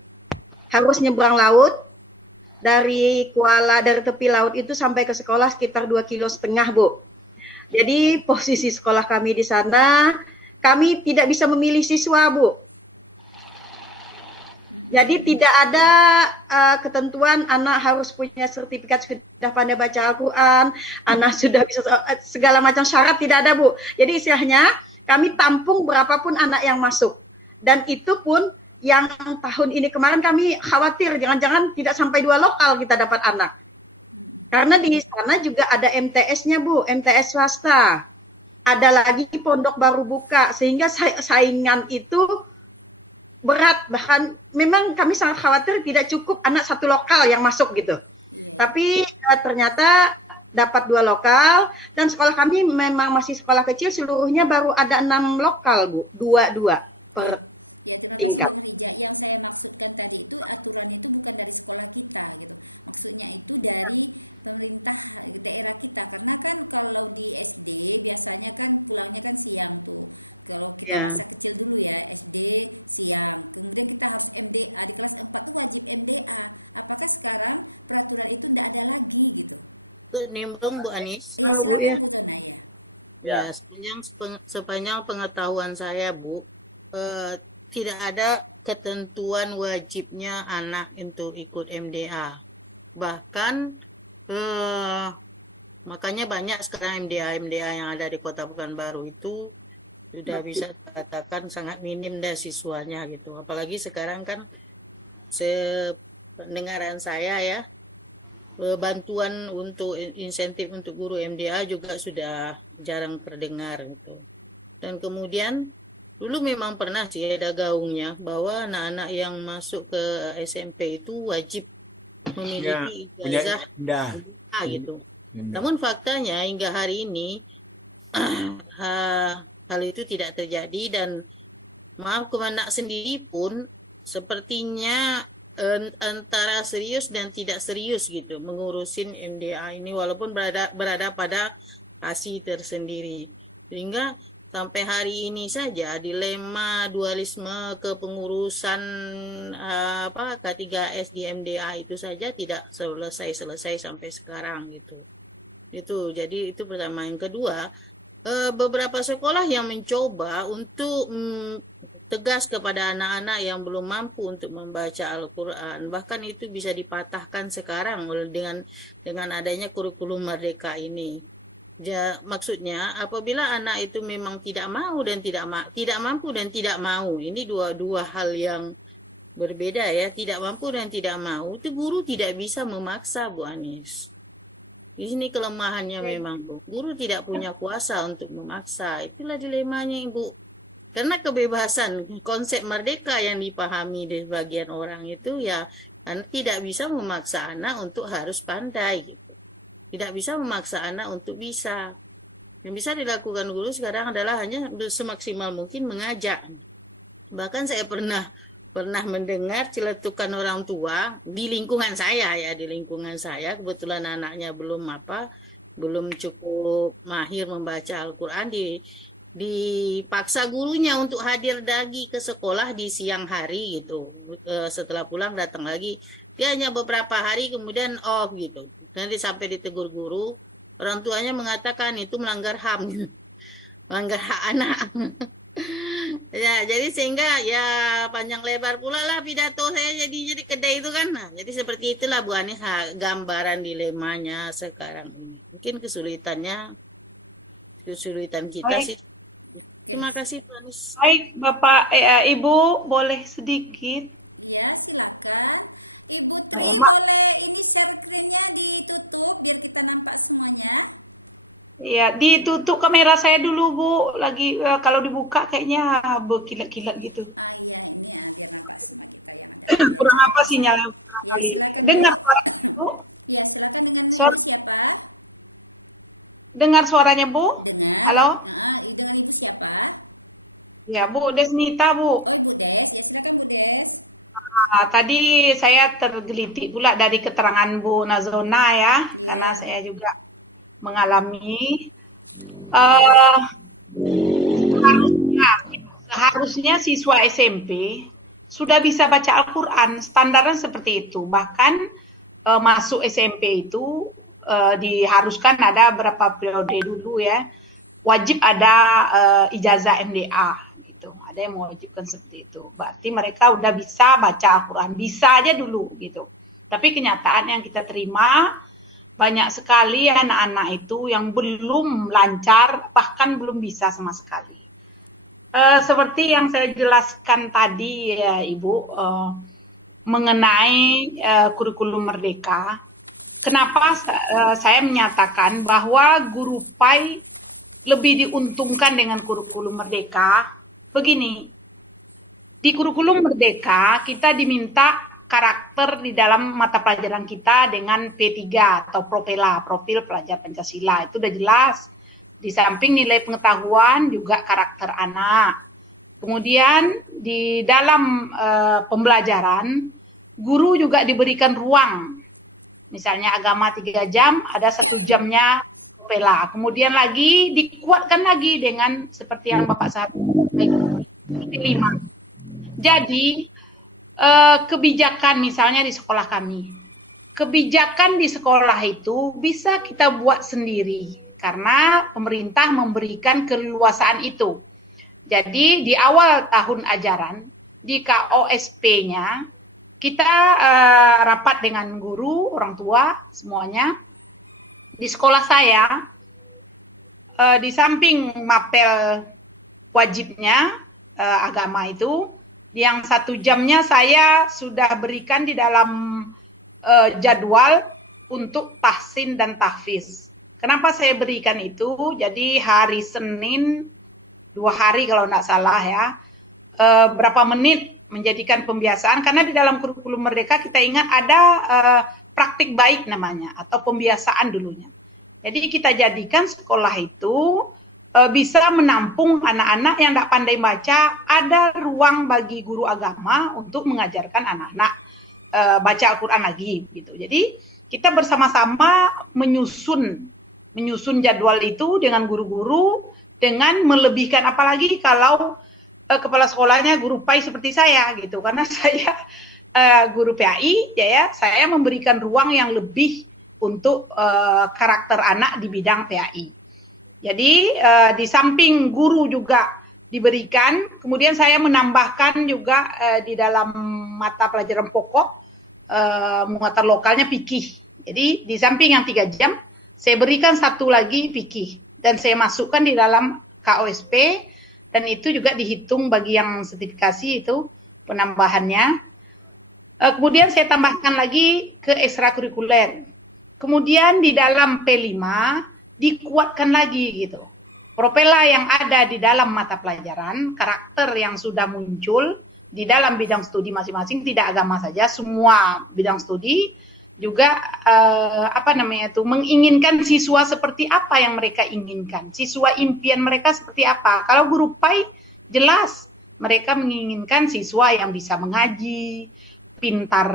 Harus nyebrang laut, dari tepi laut itu sampai ke sekolah sekitar 2,5 km Bu. Jadi posisi sekolah kami di sana, kami tidak bisa memilih siswa Bu. Jadi tidak ada ketentuan anak harus punya sertifikat sudah pandai baca Al-Quran, anak sudah bisa segala macam syarat, tidak ada Bu. Jadi istilahnya kami tampung berapapun anak yang masuk. Dan itu pun yang tahun ini kemarin kami khawatir jangan-jangan tidak sampai 2 lokal kita dapat anak. Karena di sana juga ada MTS-nya Bu, MTS swasta. Ada lagi pondok baru buka, sehingga saingan itu berat. Bahkan memang kami sangat khawatir tidak cukup anak 1 lokal yang masuk gitu. Tapi ternyata dapat 2 lokal, dan sekolah kami memang masih sekolah kecil, seluruhnya baru ada 6 lokal Bu, 2 per tingkat. Ya. Nimbrung Bu Anis. Halo Bu ya. Ya, sepanjang pengetahuan saya Bu, tidak ada ketentuan wajibnya anak untuk ikut MDA. Bahkan makanya banyak sekarang MDA yang ada di Kota Pekanbaru itu sudah bisa dikatakan sangat minim dah siswanya gitu. Apalagi sekarang kan sependengaran saya ya, bantuan untuk insentif untuk guru MDA juga sudah jarang terdengar gitu. Dan kemudian dulu memang pernah sih ada gaungnya bahwa anak-anak yang masuk ke SMP itu wajib memiliki ijazah MDA gitu. Namun faktanya hingga hari ini hal itu tidak terjadi, dan maaf Kemenak sendiri pun sepertinya antara serius dan tidak serius gitu mengurusin MDA ini, walaupun berada pada ASI tersendiri. Sehingga sampai hari ini saja dilema dualisme kepengurusan K3S di MDA itu saja tidak selesai sampai sekarang gitu. Itu jadi itu pertama. Yang kedua, beberapa sekolah yang mencoba untuk tegas kepada anak-anak yang belum mampu untuk membaca Al-Quran, bahkan itu bisa dipatahkan sekarang dengan adanya kurikulum Merdeka ini. Maksudnya apabila anak itu memang tidak mau dan tidak mampu dan tidak mau, ini dua hal yang berbeda ya. Tidak mampu dan tidak mau itu guru tidak bisa memaksa Bu Anis. Di sini kelemahannya memang Bu. Guru tidak punya kuasa untuk memaksa. Itulah dilemanya Ibu. Karena kebebasan konsep merdeka yang dipahami di sebagian orang itu ya, Anda tidak bisa memaksa anak untuk harus pandai gitu. Tidak bisa memaksa anak untuk bisa. Yang bisa dilakukan guru sekarang adalah hanya semaksimal mungkin mengajak. Bahkan saya pernah mendengar celetukan orang tua di lingkungan saya ya, kebetulan anaknya belum cukup mahir membaca Al-Quran, dipaksa gurunya untuk hadir lagi ke sekolah di siang hari gitu. Setelah pulang datang lagi, dia hanya beberapa hari kemudian off gitu. Nanti sampai ditegur guru, orang tuanya mengatakan itu melanggar HAM, melanggar hak anak. Ya, jadi sehingga ya panjang lebar pula lah pidato saya jadi kedai itu kan. Nah, jadi seperti itulah Bu Anis gambaran dilemanya sekarang ini. Mungkin kesulitan kita sih. Terima kasih Bu Anis. Baik, Bapak, Ibu, boleh sedikit. Ya, ditutup kamera saya dulu Bu. Lagi kalau dibuka kayaknya berkilat-kilat gitu. Kurang apa sinyalnya barangkali. Dengar suara Bu? Dengar suaranya Bu? Halo? Ya Bu, Desnita Bu. Tadi saya tergelitik pula dari keterangan Bu Nazona ya, karena saya juga mengalami seharusnya siswa SMP sudah bisa baca Al-Quran, standarnya seperti itu. Bahkan masuk SMP itu diharuskan ada berapa periode dulu ya, wajib ada ijazah MDA gitu. Ada yang mewajibkan seperti itu. Berarti mereka udah bisa baca Al-Quran, bisa aja dulu gitu. Tapi kenyataan yang kita terima, banyak sekali anak-anak itu yang belum lancar, bahkan belum bisa sama sekali. Seperti yang saya jelaskan tadi ya Ibu, mengenai kurikulum merdeka, kenapa saya menyatakan bahwa guru PAI lebih diuntungkan dengan kurikulum merdeka? Begini, di kurikulum merdeka kita diminta karakter di dalam mata pelajaran kita dengan P3 atau Propela, Profil Pelajar Pancasila. Itu udah jelas. Di samping nilai pengetahuan juga karakter anak. Kemudian di dalam pembelajaran, guru juga diberikan ruang. Misalnya agama 3 jam, ada 1 jamnya Propela. Kemudian lagi dikuatkan lagi dengan seperti yang Bapak sampaikan, 5. Jadi kebijakan misalnya di sekolah kami, kebijakan di sekolah itu bisa kita buat sendiri karena pemerintah memberikan keleluasaan itu. Jadi di awal tahun ajaran di KOSP-nya kita rapat dengan guru, orang tua, semuanya. Di sekolah saya di samping mapel wajibnya agama itu, yang 1 jamnya saya sudah berikan di dalam jadwal untuk tahsin dan tahfiz. Kenapa saya berikan itu? Jadi hari Senin 2 hari kalau enggak salah ya, berapa menit menjadikan pembiasaan, karena di dalam kurikulum merdeka kita ingat ada praktik baik namanya, atau pembiasaan dulunya. Jadi kita jadikan sekolah itu bisa menampung anak-anak yang tidak pandai baca, ada ruang bagi guru agama untuk mengajarkan anak-anak baca Al-Quran lagi gitu. Jadi kita bersama-sama menyusun jadwal itu dengan guru-guru, dengan melebihkan, apalagi kalau kepala sekolahnya guru PAI seperti saya gitu, karena saya guru PAI ya, saya memberikan ruang yang lebih untuk karakter anak di bidang PAI. Jadi di samping guru juga diberikan, kemudian saya menambahkan juga di dalam mata pelajaran pokok muatan lokalnya fikih. Jadi di samping yang 3 jam, saya berikan 1 lagi fikih dan saya masukkan di dalam KOSP, dan itu juga dihitung bagi yang sertifikasi itu penambahannya. Kemudian saya tambahkan lagi ke ekstrakurikuler. Kemudian di dalam P5 dikuatkan lagi gitu. Propela yang ada di dalam mata pelajaran, karakter yang sudah muncul di dalam bidang studi masing-masing, tidak agama saja, semua bidang studi juga menginginkan siswa seperti apa yang mereka inginkan, siswa impian mereka seperti apa. Kalau guru PAI jelas mereka menginginkan siswa yang bisa mengaji, pintar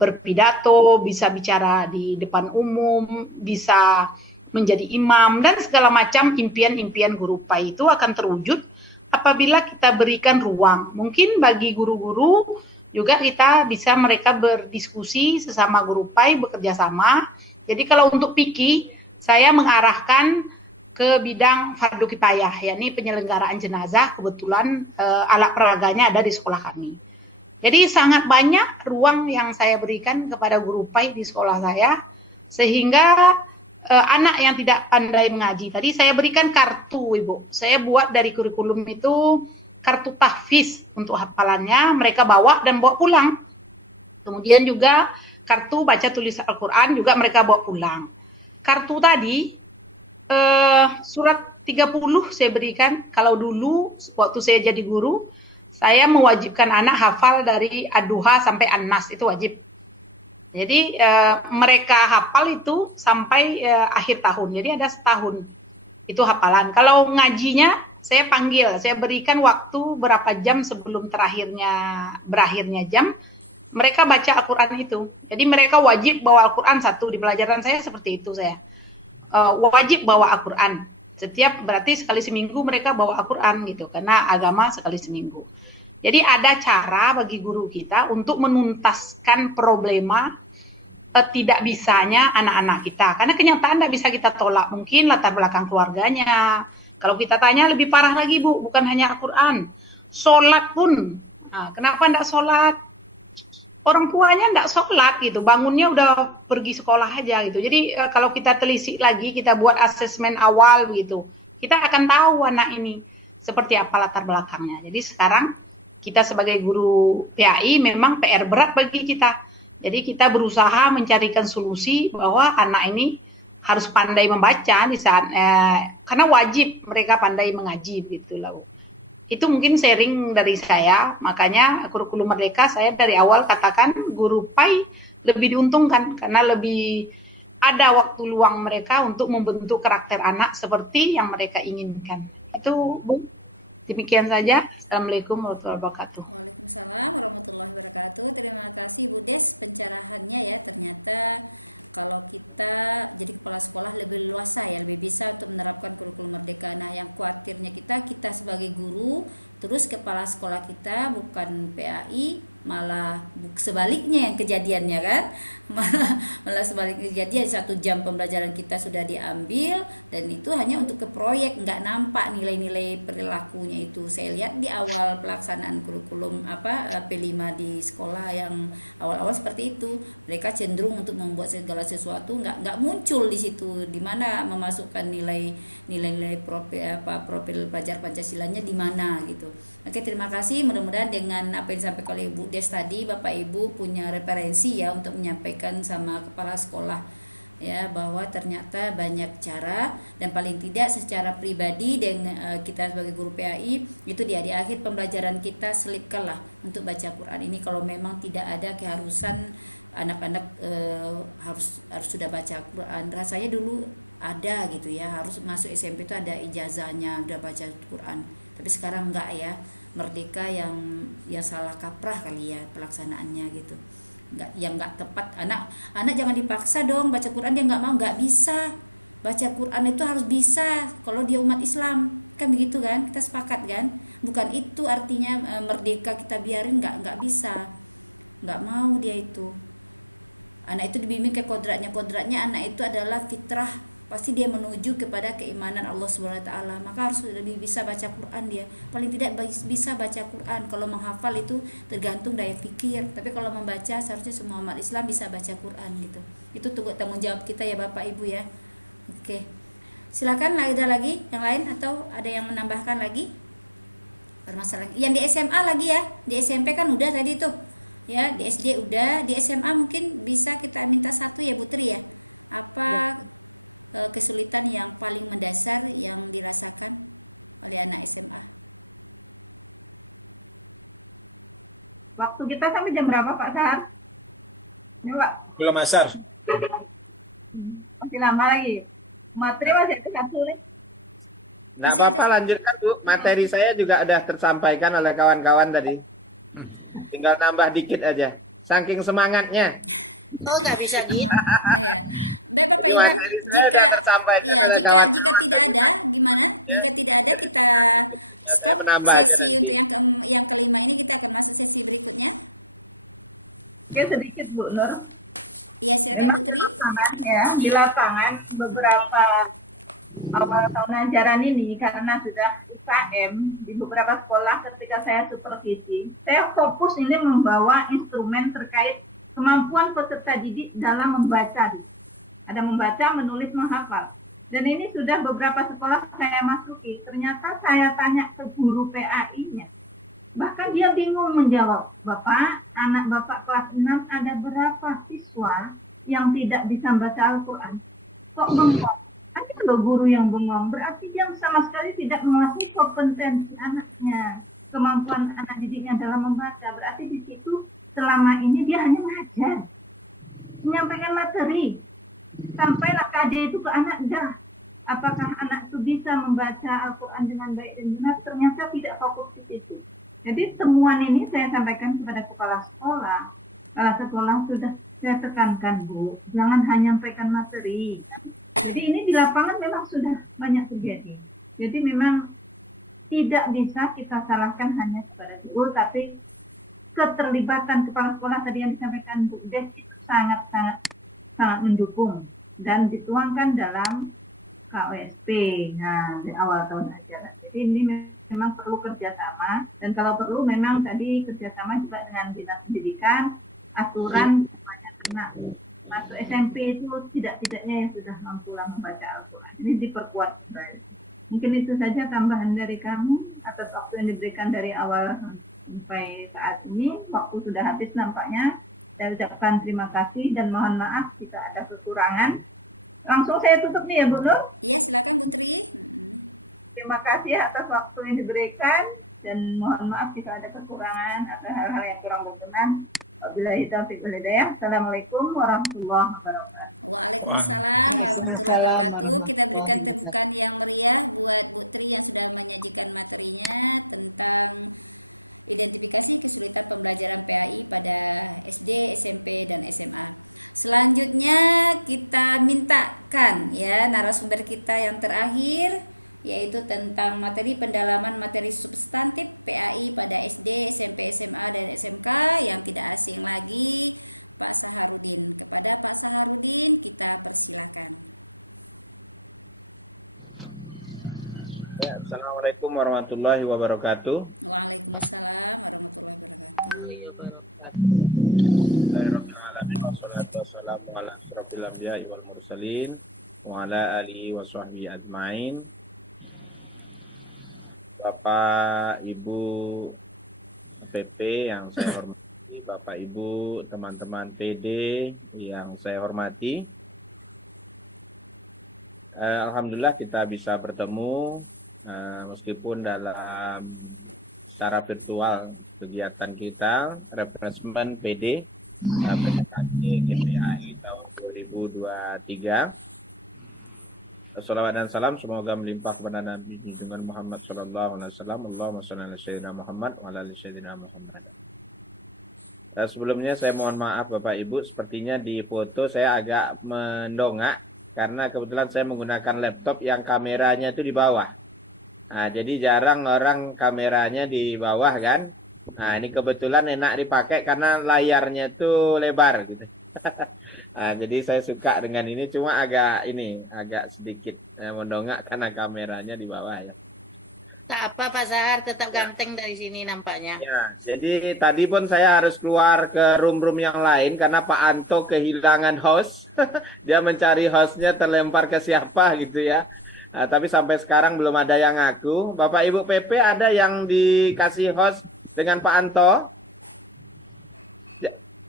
berpidato, bisa bicara di depan umum, bisa menjadi imam, dan segala macam impian-impian guru PAI itu akan terwujud apabila kita berikan ruang. Mungkin bagi guru-guru juga kita bisa mereka berdiskusi sesama guru PAI, bekerja sama. Jadi kalau untuk PIKI, saya mengarahkan ke bidang fardu kifayah, yakni penyelenggaraan jenazah. Kebetulan alat peraganya ada di sekolah kami. Jadi sangat banyak ruang yang saya berikan kepada guru PAI di sekolah saya, sehingga anak yang tidak pandai mengaji, tadi saya berikan kartu, Ibu. Saya buat dari kurikulum itu kartu tahfiz untuk hafalannya, mereka bawa dan bawa pulang. Kemudian juga kartu baca tulis Al-Quran juga mereka bawa pulang. Kartu tadi, surat 30 saya berikan. Kalau dulu waktu saya jadi guru, saya mewajibkan anak hafal dari Ad-Duha sampai An-Nas, itu wajib. Jadi mereka hafal itu sampai akhir tahun. Jadi ada setahun itu hafalan. Kalau ngajinya saya panggil, saya berikan waktu berapa jam sebelum berakhirnya jam, mereka baca Al-Quran itu. Jadi mereka wajib bawa Al-Quran 1, di pelajaran saya seperti itu saya. Wajib bawa Al-Quran. Setiap berarti sekali seminggu mereka bawa Al-Quran gitu, karena agama sekali seminggu. Jadi ada cara bagi guru kita untuk menuntaskan problema tidak bisanya anak-anak kita. Karena kenyataan tidak bisa kita tolak. Mungkin latar belakang keluarganya. Kalau kita tanya lebih parah lagi, Bu, bukan hanya Al-Quran. Sholat pun. Nah, kenapa tidak sholat? Orang tuanya tidak sholat gitu. Bangunnya udah pergi sekolah aja gitu. Jadi kalau kita telisik lagi, kita buat asesmen awal gitu, kita akan tahu anak ini seperti apa latar belakangnya. Jadi sekarang kita sebagai guru PAI memang PR berat bagi kita. Jadi kita berusaha mencarikan solusi bahwa anak ini harus pandai membaca di saat karena wajib mereka pandai mengaji begitu lah. Itu mungkin sharing dari saya, makanya kurikulum merdeka saya dari awal katakan guru PAI lebih diuntungkan karena lebih ada waktu luang mereka untuk membentuk karakter anak seperti yang mereka inginkan. Itu Bu, demikian saja. Assalamualaikum warahmatullahi wabarakatuh. Waktu kita sampai jam berapa Pak Sahar? Ini Pak, Belum asar. masih lama lagi. Materi masih ada satu nih. Nggak apa-apa, lanjutkan Bu. Materi saya juga sudah tersampaikan oleh kawan-kawan tadi. Tinggal nambah dikit aja. Saking semangatnya. Oh, nggak bisa gitu. Jadi materi saya sudah tersampaikan oleh kawan-kawan tadi. Jadi tinggal dikit saja. Saya menambah aja nanti. Oke, sedikit Bu Nur. Memang di lapangan beberapa awal tahun ajaran ini karena sudah IKM di beberapa sekolah ketika saya supervisi, saya fokus ini membawa instrumen terkait kemampuan peserta didik dalam membaca. Ada membaca, menulis, menghafal. Dan ini sudah beberapa sekolah saya masuki. Ternyata saya tanya ke guru PAI-nya. Bahkan dia bingung menjawab. Bapak, anak Bapak kelas 6 ada berapa siswa yang tidak bisa membaca Al-Quran? Kok bengong? Ada loh guru yang bengong. Berarti dia sama sekali tidak menguasai kompetensi anaknya. Kemampuan anak didiknya dalam membaca. Berarti di situ selama ini dia hanya mengajar. Menyampaikan materi. Sampailah KD itu ke anak. Dah. Apakah anak itu bisa membaca Al-Quran dengan baik dan benar? Ternyata tidak fokus di situ. Jadi temuan ini saya sampaikan kepada kepala sekolah. Kepala sekolah sudah saya tekankan, Bu, jangan hanya sampaikan materi. Jadi ini di lapangan memang sudah banyak terjadi. Jadi memang tidak bisa kita salahkan hanya kepada guru, tapi keterlibatan kepala sekolah tadi yang disampaikan Bu Des itu sangat mendukung dan dituangkan dalam KOSP. Nah, di awal tahun ajaran. Jadi ini memang perlu kerjasama dan kalau perlu memang tadi kerjasama juga dengan dinas pendidikan, aturan supaya anak masuk SMP itu tidak-tidaknya yang sudah mampu membaca Al-Quran. Ini diperkuat kembali. Mungkin itu saja tambahan dari kami atas waktu yang diberikan dari awal sampai saat ini. Waktu sudah habis nampaknya. Saya ucapkan terima kasih dan mohon maaf jika ada kekurangan. Langsung saya tutup nih ya Bu Nur. Terima kasih atas waktu yang diberikan dan mohon maaf jika ada kekurangan atau hal-hal yang kurang berkenan. Wabillahi taufiq wal hidayah. Assalamualaikum warahmatullahi wabarakatuh. Waalaikumsalam warahmatullahi wabarakatuh. Ya, Assalamualaikum warahmatullahi wabarakatuh. Bismillahirrahmanirrahim. Wassalatu wassalamu ala asyrofil anbiya'i wal mursalin wa ala alihi wa sahbihi ajmain. Bapak, Ibu PP yang saya hormati, Bapak, Ibu, teman-teman PD yang saya hormati. Alhamdulillah kita bisa bertemu meskipun dalam secara virtual kegiatan kita refreshment PD PDKT GPAI tahun 2023. Salawat dan salam semoga melimpah kepada Nabi dengan Muhammad sallallahu alaihi wasallam. Allahumma shalli ala sayyidina Muhammad wa ala ali sayyidina Muhammad. Sebelumnya saya mohon maaf Bapak Ibu, sepertinya di foto saya agak mendongak karena kebetulan saya menggunakan laptop yang kameranya itu di bawah. Nah, jadi jarang orang kameranya di bawah kan. Nah, ini kebetulan enak dipakai karena layarnya itu lebar gitu. Nah, jadi saya suka dengan ini, cuma agak sedikit mendongak karena kameranya di bawah ya. Tak apa Pak Zahar, tetap ganteng dari sini nampaknya. Ya, jadi tadi pun saya harus keluar ke room-room yang lain karena Pak Anto kehilangan host. Dia mencari hostnya terlempar ke siapa gitu ya. Nah, tapi sampai sekarang belum ada yang ngaku. Bapak Ibu PP ada yang dikasih host dengan Pak Anto?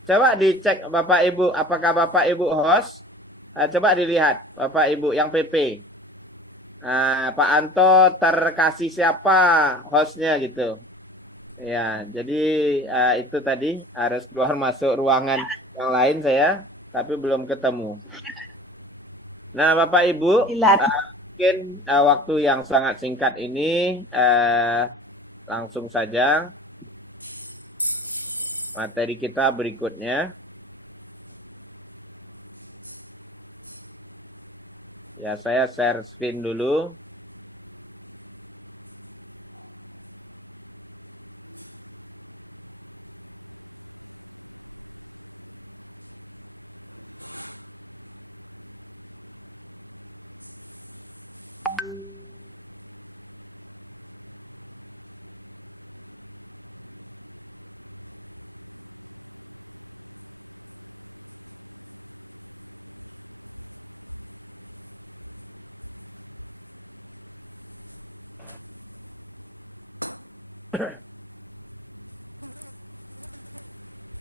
Coba dicek Bapak Ibu, apakah Bapak Ibu host? Coba dilihat Bapak Ibu yang PP. Pak Anto terkasih siapa hostnya gitu. Ya, jadi itu tadi harus keluar masuk ruangan yang lain saya, tapi belum ketemu. Nah, Bapak Ibu, mungkin waktu yang sangat singkat ini langsung saja materi kita berikutnya. Ya, saya share screen dulu.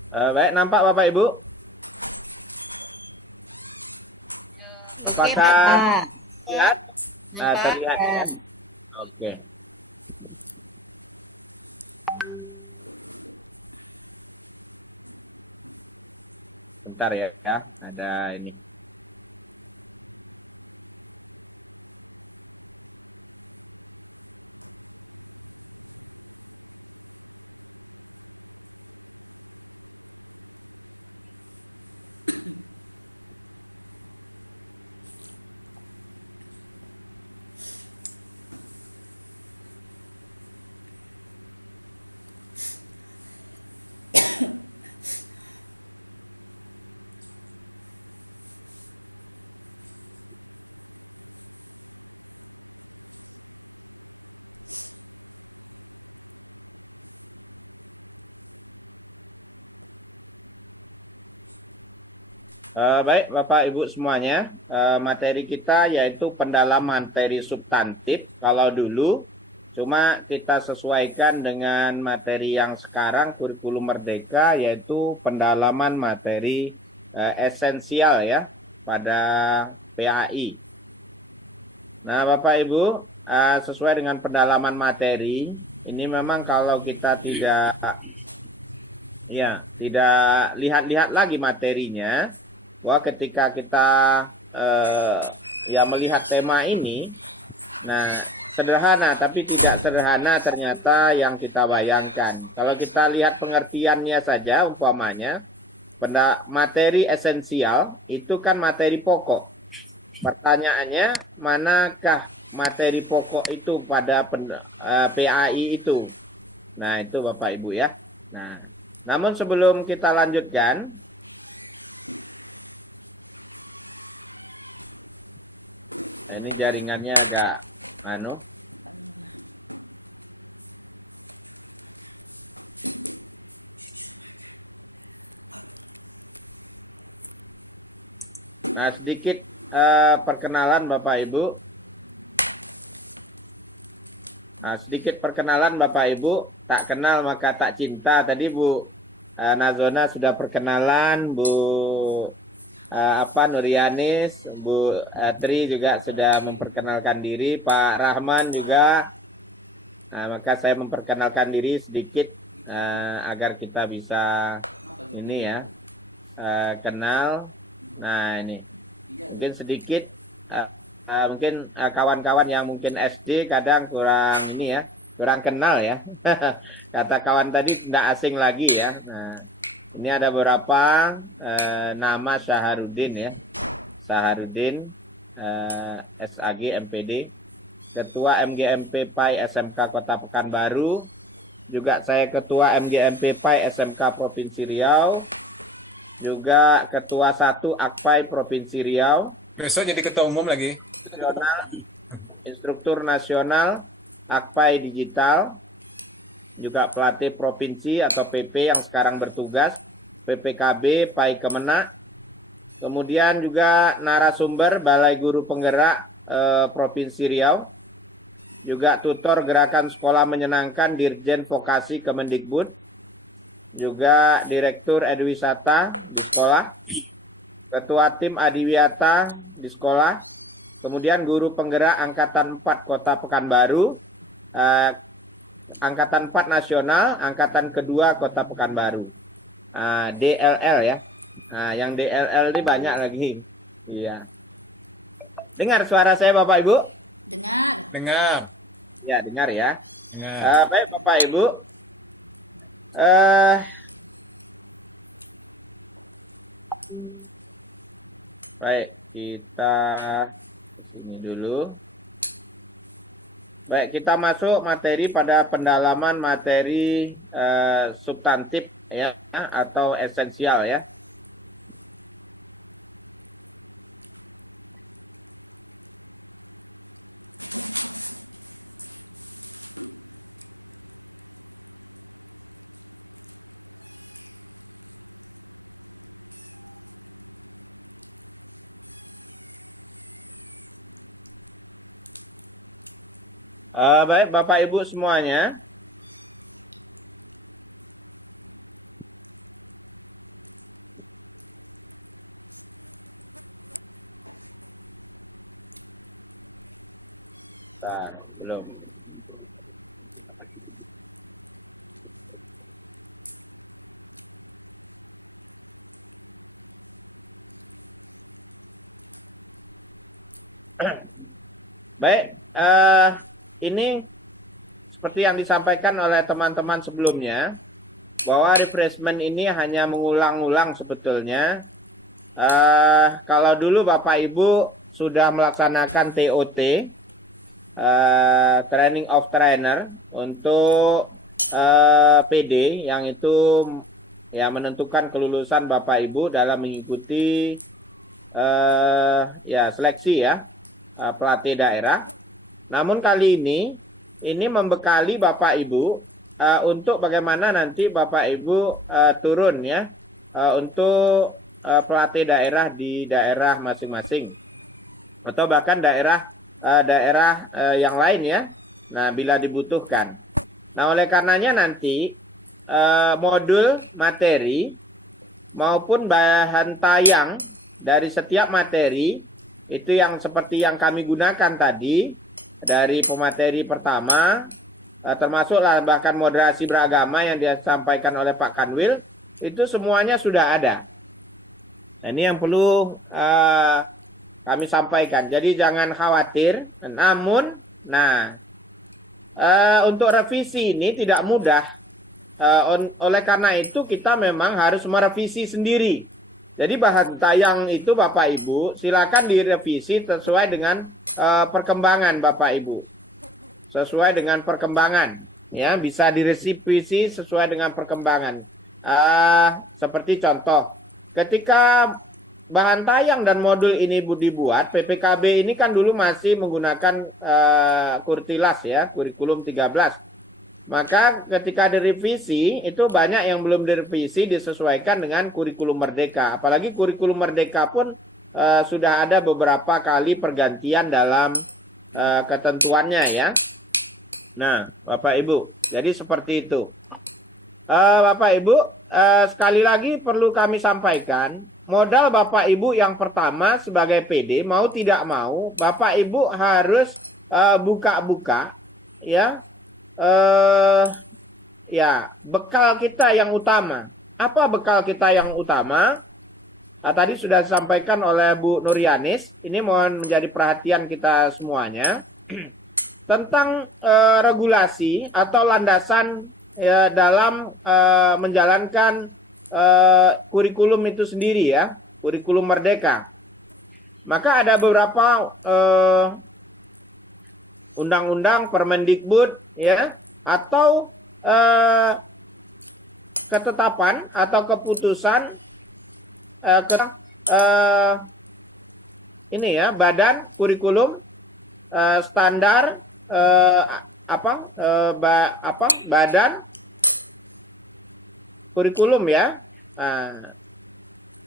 Baik, nampak Bapak Ibu? Oke, Apakah Pak. lihat? Nampak. Terlihat ya? Oke. Bentar ya, ada ini. Baik, Bapak Ibu semuanya, materi kita yaitu pendalaman materi substantif. Kalau dulu cuma kita sesuaikan dengan materi yang sekarang kurikulum merdeka, yaitu pendalaman materi esensial ya pada PAI. Nah, Bapak Ibu, sesuai dengan pendalaman materi, ini memang kalau kita tidak lihat-lihat lagi materinya, bahwa ketika kita melihat tema ini, nah sederhana tapi tidak sederhana ternyata yang kita bayangkan. Kalau kita lihat pengertiannya saja, umpamanya materi esensial itu kan materi pokok. Pertanyaannya, manakah materi pokok itu pada PAI itu? Nah, itu Bapak Ibu ya. Nah, namun sebelum kita lanjutkan, ini jaringannya agak Nah, sedikit perkenalan Bapak Ibu. Nah, sedikit perkenalan Bapak Ibu. Tak kenal maka tak cinta. Tadi Bu Nazona sudah perkenalan, Bu Nurianis, Bu Tri juga sudah memperkenalkan diri, Pak Rahman juga. Nah, maka saya memperkenalkan diri sedikit agar kita bisa ini ya kenal. Nah, ini mungkin sedikit mungkin kawan-kawan yang mungkin SD kadang kurang ini ya, kurang kenal ya. Kata kawan tadi tidak asing lagi ya. Nah, ini ada beberapa nama Syaharudin ya. Syaharudin SAG MPD, Ketua MGMP PAI SMK Kota Pekanbaru. Juga saya Ketua MGMP PAI SMK Provinsi Riau. Juga Ketua 1 AKPAI Provinsi Riau. Besok jadi ketua umum lagi. Instruktur Nasional AKPAI Digital. Juga pelatih provinsi atau PP yang sekarang bertugas, PPKB, PAI Kemenak. Kemudian juga narasumber Balai Guru Penggerak Provinsi Riau. Juga tutor Gerakan Sekolah Menyenangkan Dirjen Vokasi Kemendikbud. Juga Direktur Eduwisata di sekolah. Ketua Tim Adiwiyata di sekolah. Kemudian Guru Penggerak Angkatan 4 Kota Pekanbaru. Angkatan 4 Nasional, Angkatan kedua Kota Pekanbaru. DLL ya. Nah, yang DLL ini banyak lagi. Iya. Dengar suara saya Bapak Ibu? Dengar. Ya, dengar ya. Dengar. Baik Bapak Ibu. Baik, kita ke sini dulu. Baik, kita masuk materi pada pendalaman materi substantif ya atau esensial ya. Baik, Bapak Ibu semuanya. Bentar, belum. Baik, ini seperti yang disampaikan oleh teman-teman sebelumnya, bahwa refreshment ini hanya mengulang-ulang sebetulnya. Kalau dulu Bapak Ibu sudah melaksanakan TOT, Training of Trainer, untuk PD, yang itu ya menentukan kelulusan Bapak Ibu dalam mengikuti seleksi ya, pelatih daerah. Namun kali ini membekali Bapak Ibu untuk bagaimana nanti Bapak Ibu turun ya untuk pelatih daerah di daerah masing-masing atau bahkan daerah yang lain ya. Nah, bila dibutuhkan. Nah, oleh karenanya nanti modul materi maupun bahan tayang dari setiap materi itu yang seperti yang kami gunakan tadi dari pemateri pertama, termasuklah bahkan moderasi beragama yang disampaikan oleh Pak Kanwil, itu semuanya sudah ada. Nah, ini yang perlu kami sampaikan. Jadi jangan khawatir. Namun, untuk revisi ini tidak mudah. Oleh karena itu kita memang harus merevisi sendiri. Jadi bahan tayang itu Bapak Ibu silakan direvisi sesuai dengan perkembangan Bapak Ibu. Sesuai dengan perkembangan. Ya, bisa direvisi sesuai dengan perkembangan. Seperti contoh, ketika bahan tayang dan modul ini dibuat, PPKB ini kan dulu masih menggunakan Kurtilas ya, kurikulum 13. Maka ketika direvisi, itu banyak yang belum direvisi disesuaikan dengan kurikulum Merdeka. Apalagi kurikulum Merdeka pun sudah ada beberapa kali pergantian dalam ketentuannya ya. Nah, Bapak Ibu, jadi seperti itu. Bapak Ibu, sekali lagi perlu kami sampaikan, modal Bapak Ibu yang pertama sebagai PD, mau tidak mau, Bapak Ibu harus buka-buka ya. Bekal kita yang utama. Apa bekal kita yang utama? Tadi sudah disampaikan oleh Bu Nuryanis. Ini mohon menjadi perhatian kita semuanya. Tentang regulasi atau landasan dalam menjalankan kurikulum itu sendiri ya. Kurikulum Merdeka. Maka ada beberapa undang-undang, Permendikbud ya, atau ketetapan atau keputusan ini ya, badan kurikulum standar badan kurikulum ya.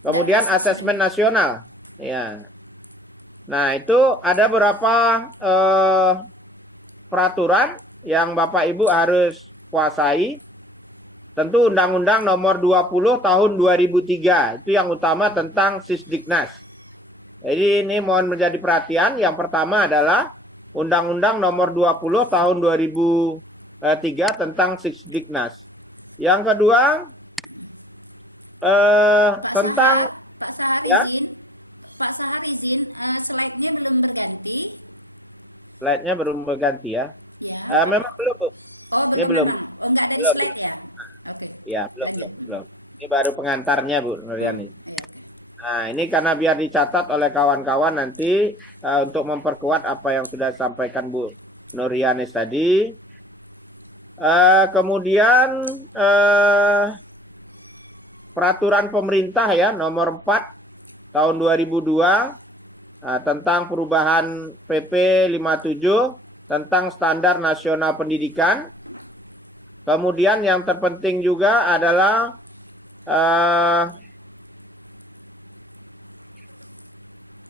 Kemudian asesmen nasional ya. Nah, itu ada beberapa peraturan yang Bapak Ibu harus kuasai. Tentu Undang-Undang Nomor 20 Tahun 2003 itu yang utama tentang Sisdiknas. Jadi ini mohon menjadi perhatian. Yang pertama adalah Undang-Undang Nomor 20 Tahun 2003 tentang Sisdiknas. Yang kedua tentang ya, slide-nya belum berganti ya. Memang belum, Bu. Ini belum. Ya, belum. Ini baru pengantarnya, Bu Nuryanis. Nah, ini karena biar dicatat oleh kawan-kawan nanti untuk memperkuat apa yang sudah disampaikan Bu Nuryanis tadi. Kemudian peraturan pemerintah ya, nomor 4 tahun 2002 tentang perubahan PP 57 tentang standar nasional pendidikan. Kemudian yang terpenting juga adalah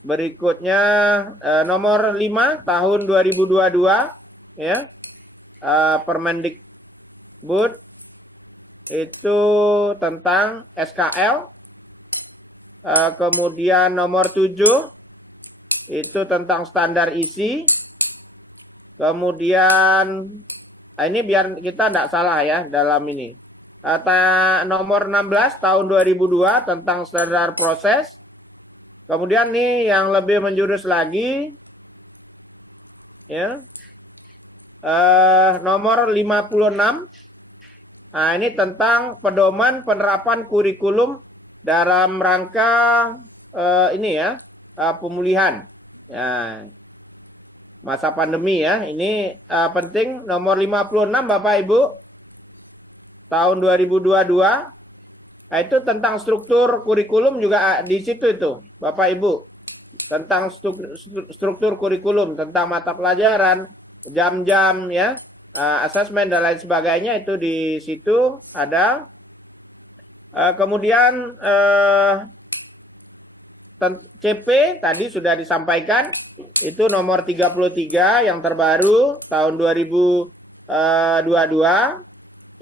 berikutnya nomor 5 tahun 2022 ya. Permendikbud itu tentang SKL. Kemudian nomor 7 itu tentang standar isi. Kemudian ini biar kita tidak salah ya dalam ini. Nomor 16 tahun 2002 tentang standar proses. Kemudian nih yang lebih menjurus lagi ya. Nomor 56. Nah, ini tentang pedoman penerapan kurikulum dalam rangka ini ya, pemulihan. Ya, masa pandemi ya. Ini penting nomor 56 Bapak Ibu tahun 2022. Nah, itu tentang struktur kurikulum juga di situ itu Bapak Ibu. Tentang struktur kurikulum, tentang mata pelajaran, jam-jam ya, asesmen dan lain sebagainya itu di situ ada. Kemudian CP tadi sudah disampaikan, itu nomor 33 yang terbaru tahun 2022,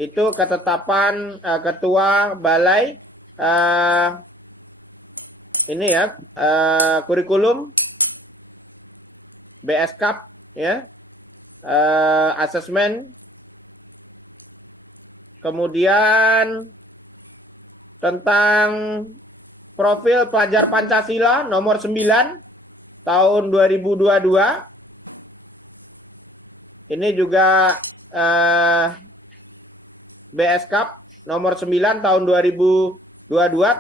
itu ketetapan Ketua Balai ini ya, kurikulum BSKAP ya, asesmen, kemudian tentang profil pelajar Pancasila nomor 9 tahun 2022. Ini juga BSKAP nomor 9 tahun 2022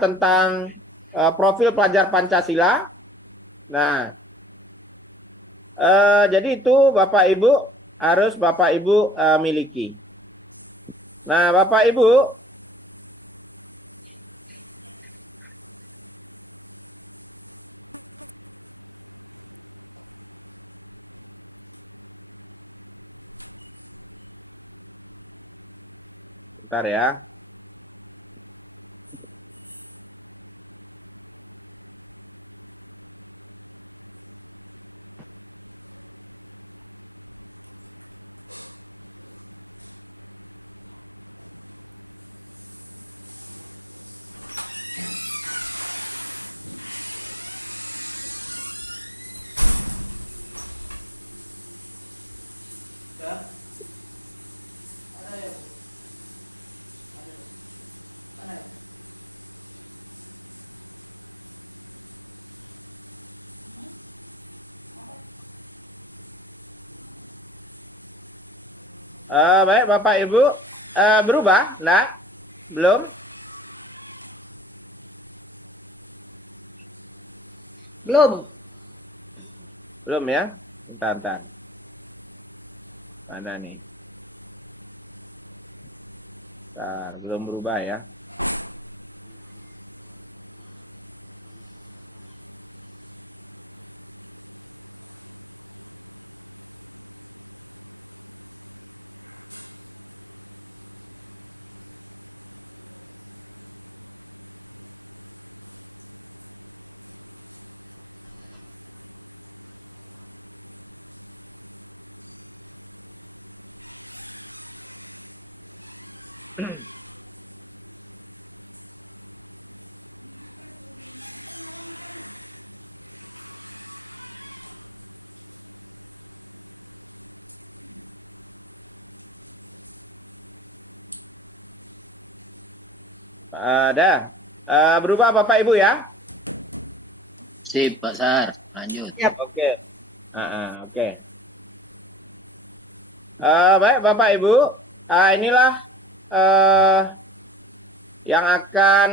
tentang profil pelajar Pancasila. Nah, jadi itu Bapak Ibu harus Bapak Ibu miliki. Nah, Bapak Ibu, bentar ya. Baik Bapak Ibu, berubah? Enggak? Belum? Belum. Belum ya? Bentar. Mana nih? Bentar, belum berubah ya. Ada. Berubah Bapak Ibu ya? Sip, Pak Sar. Lanjut. Siap. Oke. Oke. Baik Bapak Ibu, inilah yang akan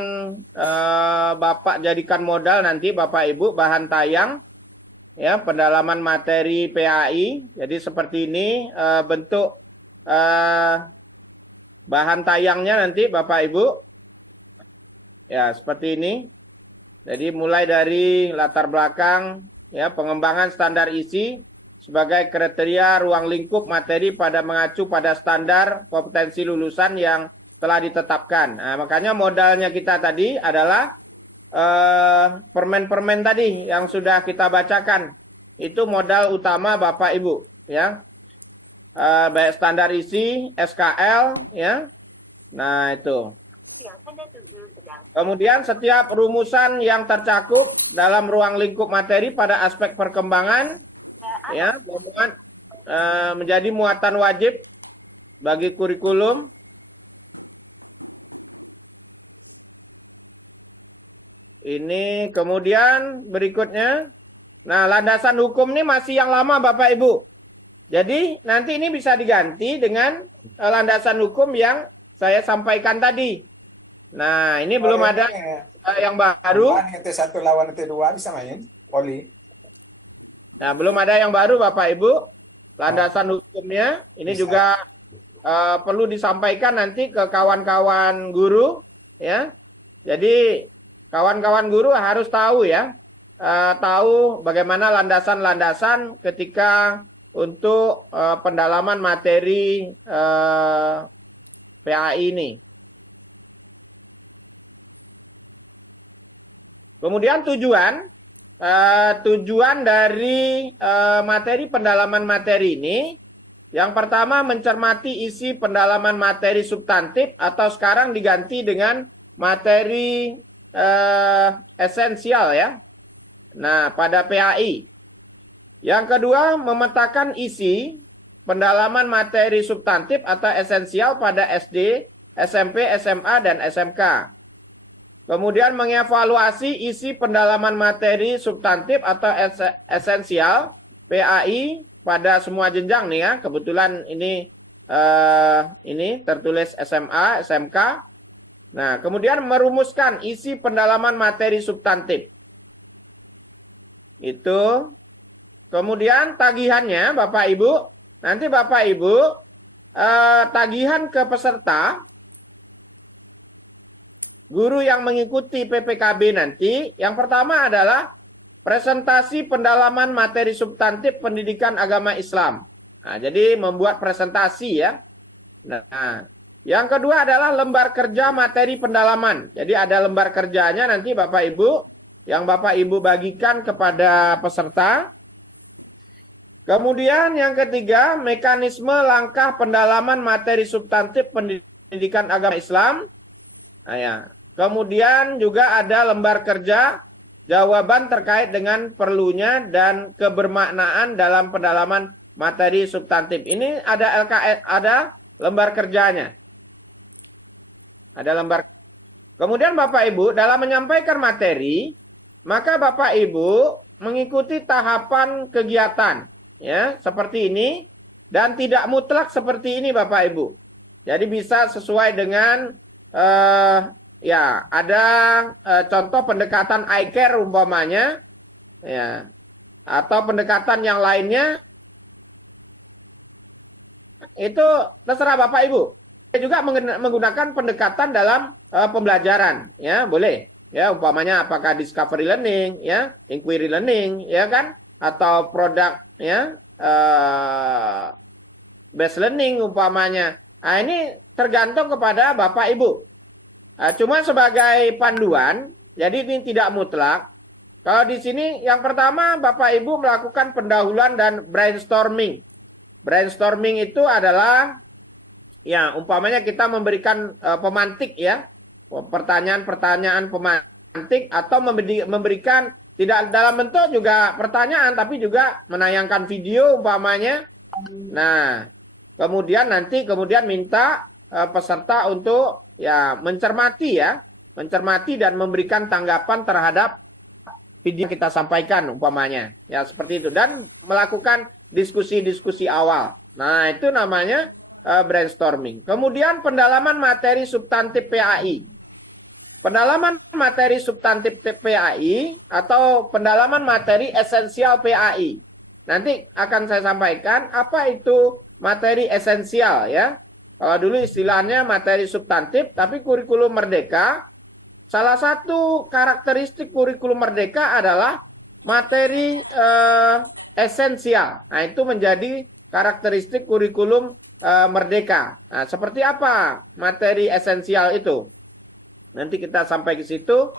Bapak jadikan modal nanti Bapak Ibu, bahan tayang ya, pendalaman materi PAI. Jadi seperti ini bentuk bahan tayangnya nanti Bapak Ibu. Ya, seperti ini. Jadi mulai dari latar belakang ya, pengembangan standar isi sebagai kriteria ruang lingkup materi pada mengacu pada standar kompetensi lulusan yang telah ditetapkan. Nah, makanya modalnya kita tadi adalah permen-permen tadi yang sudah kita bacakan. Itu modal utama Bapak Ibu ya. Baik standar isi, SKL ya. Nah, itu. Kemudian setiap rumusan yang tercakup dalam ruang lingkup materi pada aspek perkembangan ya, menjadi muatan wajib bagi kurikulum. Ini kemudian berikutnya. Nah, landasan hukum ini masih yang lama Bapak Ibu. Jadi nanti ini bisa diganti dengan landasan hukum yang saya sampaikan tadi. Nah, ini belum ada yang baru. T1 lawan T2 bisa main, poli. Nah, belum ada yang baru Bapak Ibu. Landasan hukumnya ini Bisa. juga perlu disampaikan nanti ke kawan-kawan guru ya. Jadi kawan-kawan guru harus tahu ya, tahu bagaimana landasan-landasan ketika untuk pendalaman materi PAI ini. Kemudian tujuan tujuan dari materi pendalaman materi ini, yang pertama mencermati isi pendalaman materi substantif atau sekarang diganti dengan materi esensial ya. Nah, pada PAI. Yang kedua, memetakan isi pendalaman materi substantif atau esensial pada SD, SMP, SMA, dan SMK. Kemudian mengevaluasi isi pendalaman materi substantif atau esensial PAI pada semua jenjang nih ya. Kebetulan ini tertulis SMA, SMK. Nah, kemudian merumuskan isi pendalaman materi substantif. Itu. Kemudian tagihannya Bapak Ibu, nanti Bapak Ibu tagihan ke peserta guru yang mengikuti PPKB nanti, yang pertama adalah presentasi pendalaman materi substantif pendidikan agama Islam. Nah, jadi membuat presentasi ya. Nah, yang kedua adalah lembar kerja materi pendalaman. Jadi ada lembar kerjanya nanti Bapak Ibu, yang Bapak Ibu bagikan kepada peserta. Kemudian yang ketiga, mekanisme langkah pendalaman materi substantif pendidikan agama Islam. Nah, ya. Kemudian juga ada lembar kerja jawaban terkait dengan perlunya dan kebermaknaan dalam pendalaman materi substantif. Ini ada LKS, ada lembar kerjanya. Ada lembar. Kemudian Bapak Ibu dalam menyampaikan materi, maka Bapak Ibu mengikuti tahapan kegiatan ya, seperti ini dan tidak mutlak seperti ini Bapak Ibu. Jadi bisa sesuai dengan ya, ada contoh pendekatan I-Care umpamanya, ya, atau pendekatan yang lainnya, itu terserah Bapak Ibu. Juga menggunakan pendekatan dalam pembelajaran, ya, boleh, ya, umpamanya apakah discovery learning, ya, inquiry learning, ya kan, atau product, ya, based learning umpamanya. Nah, ini tergantung kepada Bapak Ibu. Cuma sebagai panduan, jadi ini tidak mutlak. Kalau di sini yang pertama Bapak Ibu melakukan pendahuluan dan brainstorming. Brainstorming itu adalah ya umpamanya kita memberikan pemantik ya, pertanyaan-pertanyaan pemantik atau memberikan tidak dalam bentuk juga pertanyaan tapi juga menayangkan video umpamanya. Nah, kemudian minta peserta untuk ya mencermati dan memberikan tanggapan terhadap video yang kita sampaikan umpamanya ya, seperti itu, dan melakukan diskusi-diskusi awal. Nah, itu namanya brainstorming. Kemudian pendalaman materi substantif PAI. Pendalaman materi substantif PAI atau pendalaman materi esensial PAI. Nanti akan saya sampaikan apa itu materi esensial ya. Kalau dulu istilahnya materi substantif, tapi kurikulum merdeka, salah satu karakteristik kurikulum merdeka adalah materi esensial. Nah, itu menjadi karakteristik kurikulum merdeka. Nah, seperti apa materi esensial itu? Nanti kita sampai ke situ.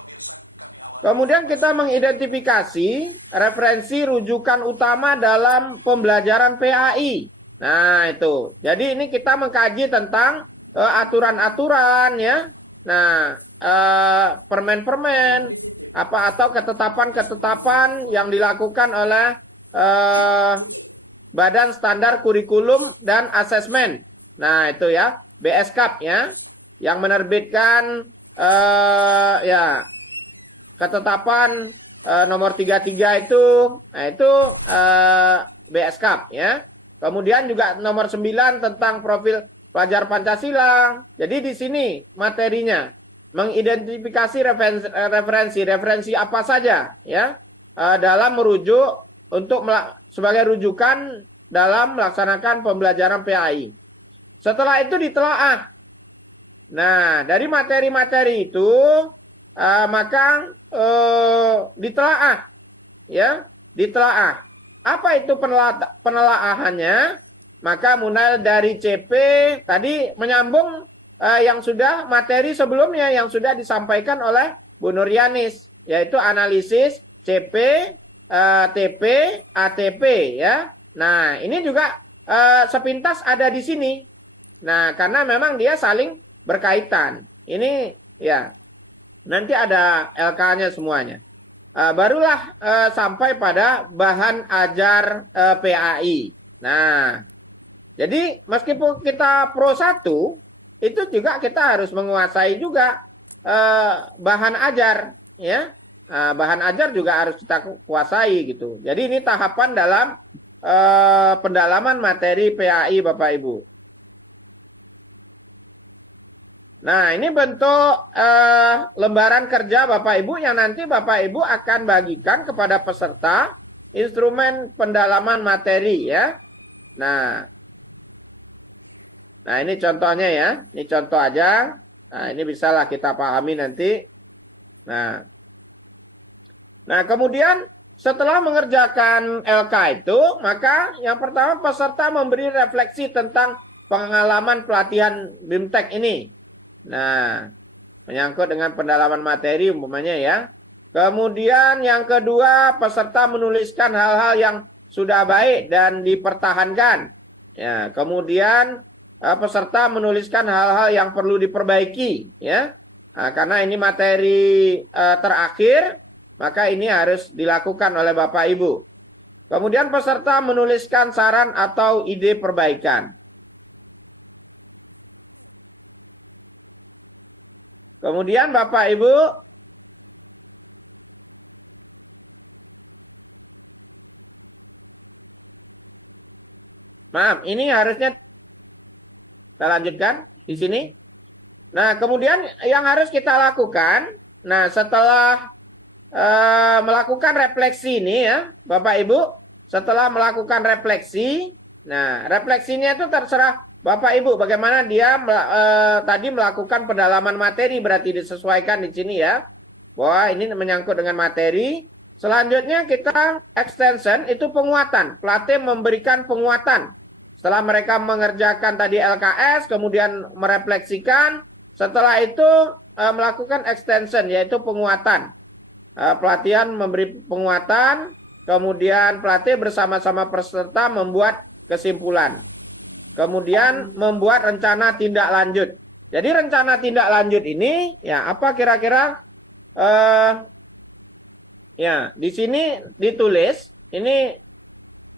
Kemudian kita mengidentifikasi referensi rujukan utama dalam pembelajaran PAI. Nah, itu. Jadi ini kita mengkaji tentang aturan-aturan ya. Nah, permen-permen atau ketetapan-ketetapan yang dilakukan oleh Badan Standar Kurikulum dan Asesmen. Nah, itu ya, BSKAP ya, yang menerbitkan ya ketetapan nomor 33 itu. Nah, itu BSKAP ya. Kemudian juga nomor 9 tentang profil pelajar Pancasila. Jadi di sini materinya mengidentifikasi referensi apa saja ya dalam merujuk untuk sebagai rujukan dalam melaksanakan pembelajaran PAI. Setelah itu ditelaah. Nah, dari materi-materi itu maka ditelaah ya, ditelaah. Apa itu penelaahannya? Maka mulai dari CP tadi menyambung yang sudah materi sebelumnya yang sudah disampaikan oleh Bu Nuryanis, yaitu analisis, CP, TP, ATP ya. Nah, ini juga sepintas ada di sini. Nah, karena memang dia saling berkaitan. Ini ya, nanti ada LK-nya semuanya. Barulah sampai pada bahan ajar PAI. Nah, jadi meskipun kita Pro 1, itu juga kita harus menguasai juga bahan ajar, ya. Bahan ajar juga harus kita kuasai gitu. Jadi ini tahapan dalam pendalaman materi PAI Bapak Ibu. Nah, ini bentuk lembaran kerja Bapak Ibu yang nanti Bapak Ibu akan bagikan kepada peserta instrumen pendalaman materi ya. Nah, ini contohnya ya. Ini contoh aja. Nah, ini bisalah kita pahami nanti. Nah, kemudian setelah mengerjakan LK itu, maka yang pertama peserta memberi refleksi tentang pengalaman pelatihan BIMTEK ini. Nah, menyangkut dengan pendalaman materi umpamanya ya. Kemudian yang kedua, peserta menuliskan hal-hal yang sudah baik dan dipertahankan. Ya, kemudian peserta menuliskan hal-hal yang perlu diperbaiki ya. Nah, karena ini materi terakhir, maka ini harus dilakukan oleh Bapak Ibu. Kemudian peserta menuliskan saran atau ide perbaikan. Kemudian Bapak Ibu maaf, ini harusnya kita lanjutkan di sini. Nah, kemudian yang harus kita lakukan, nah setelah melakukan refleksi ini ya, Bapak Ibu, setelah melakukan refleksi, nah refleksinya itu terserah Bapak Ibu bagaimana dia tadi melakukan pendalaman materi, berarti disesuaikan di sini ya. Bahwa ini menyangkut dengan materi. Selanjutnya kita extension itu penguatan. Pelatih memberikan penguatan. Setelah mereka mengerjakan tadi LKS, kemudian merefleksikan, setelah itu melakukan extension yaitu penguatan. Pelatihan memberi penguatan, kemudian pelatih bersama-sama peserta membuat kesimpulan. Kemudian membuat rencana tindak lanjut. Jadi rencana tindak lanjut ini ya apa kira-kira ya di sini ditulis ini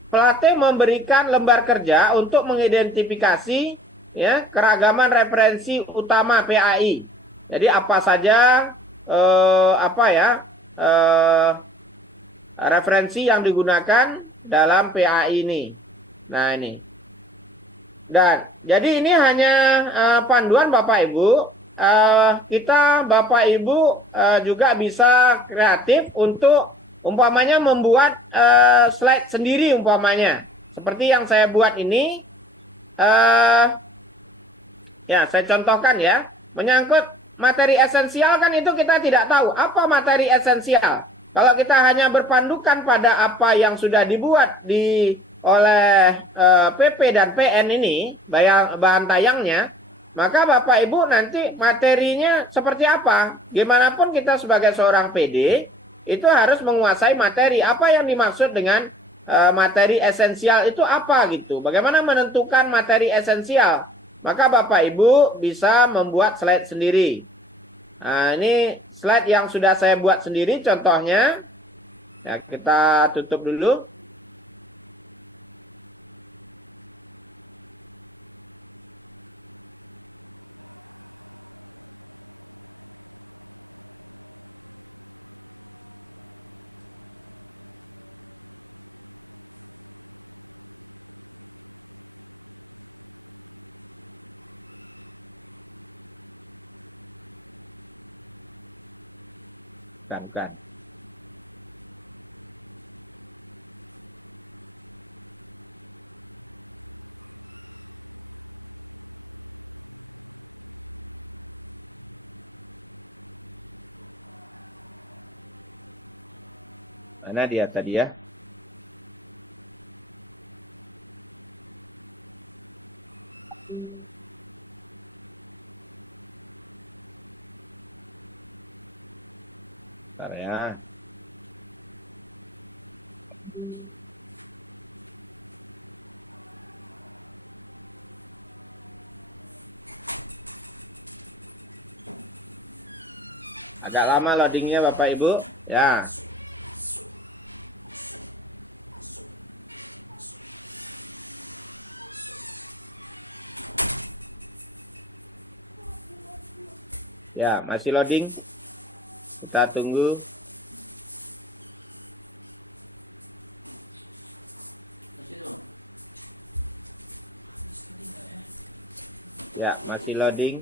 pelatih memberikan lembar kerja untuk mengidentifikasi ya keragaman referensi utama PAI. Jadi apa saja referensi yang digunakan dalam PAI ini. Nah ini. Dan jadi ini hanya panduan Bapak Ibu. Kita Bapak Ibu juga bisa kreatif untuk umpamanya membuat slide sendiri umpamanya. Seperti yang saya buat ini. Ya, saya contohkan ya. Menyangkut materi esensial kan itu kita tidak tahu. Apa materi esensial? Kalau kita hanya berpandukan pada apa yang sudah dibuat oleh PP dan PN ini, bahan tayangnya, maka Bapak Ibu nanti materinya seperti apa? Gimana pun kita sebagai seorang PD, itu harus menguasai materi. Apa yang dimaksud dengan materi esensial itu apa gitu? Bagaimana menentukan materi esensial? Maka Bapak Ibu bisa membuat slide sendiri. Nah, ini slide yang sudah saya buat sendiri contohnya. Ya, kita tutup dulu. Bukan. Mana dia tadi ya? Bentar ya. Agak lama loadingnya Bapak Ibu. Ya. Ya, masih loading. Kita tunggu. Ya, masih loading.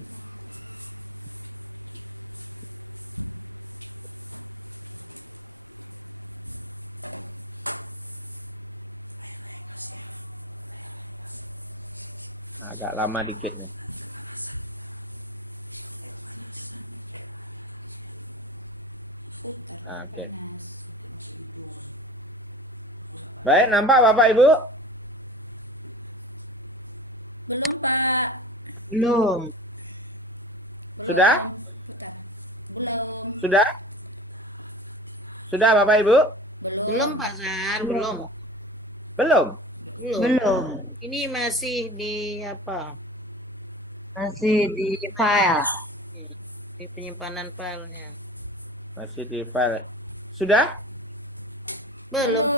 Agak lama dikit nih. Nah, oke. Baik, nampak Bapak Ibu? Belum. Sudah? Sudah? Sudah Bapak Ibu? Belum Pak Sar, belum. Belum? Belum. Belum, Ini masih di apa? masih di file. Di penyimpanan filenya. Masih di file. Sudah? Belum.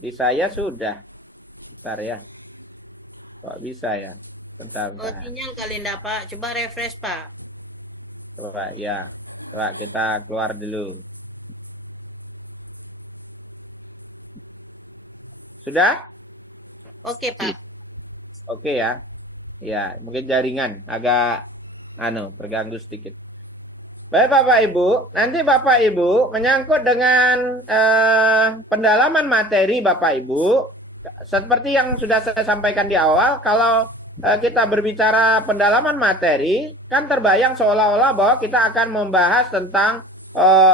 Di saya sudah. Bentar ya. Kok bisa ya? Bentar, Oh, bentar. sinyal kali enggak Pak. Coba refresh Pak. Coba ya. Coba kita keluar dulu. Sudah? Oke Pak. Oke ya. Ya, mungkin jaringan agak terganggu sedikit. Baik Bapak Ibu, nanti Bapak Ibu menyangkut dengan pendalaman materi Bapak Ibu, seperti yang sudah saya sampaikan di awal, kalau kita berbicara pendalaman materi, kan terbayang seolah-olah bahwa kita akan membahas tentang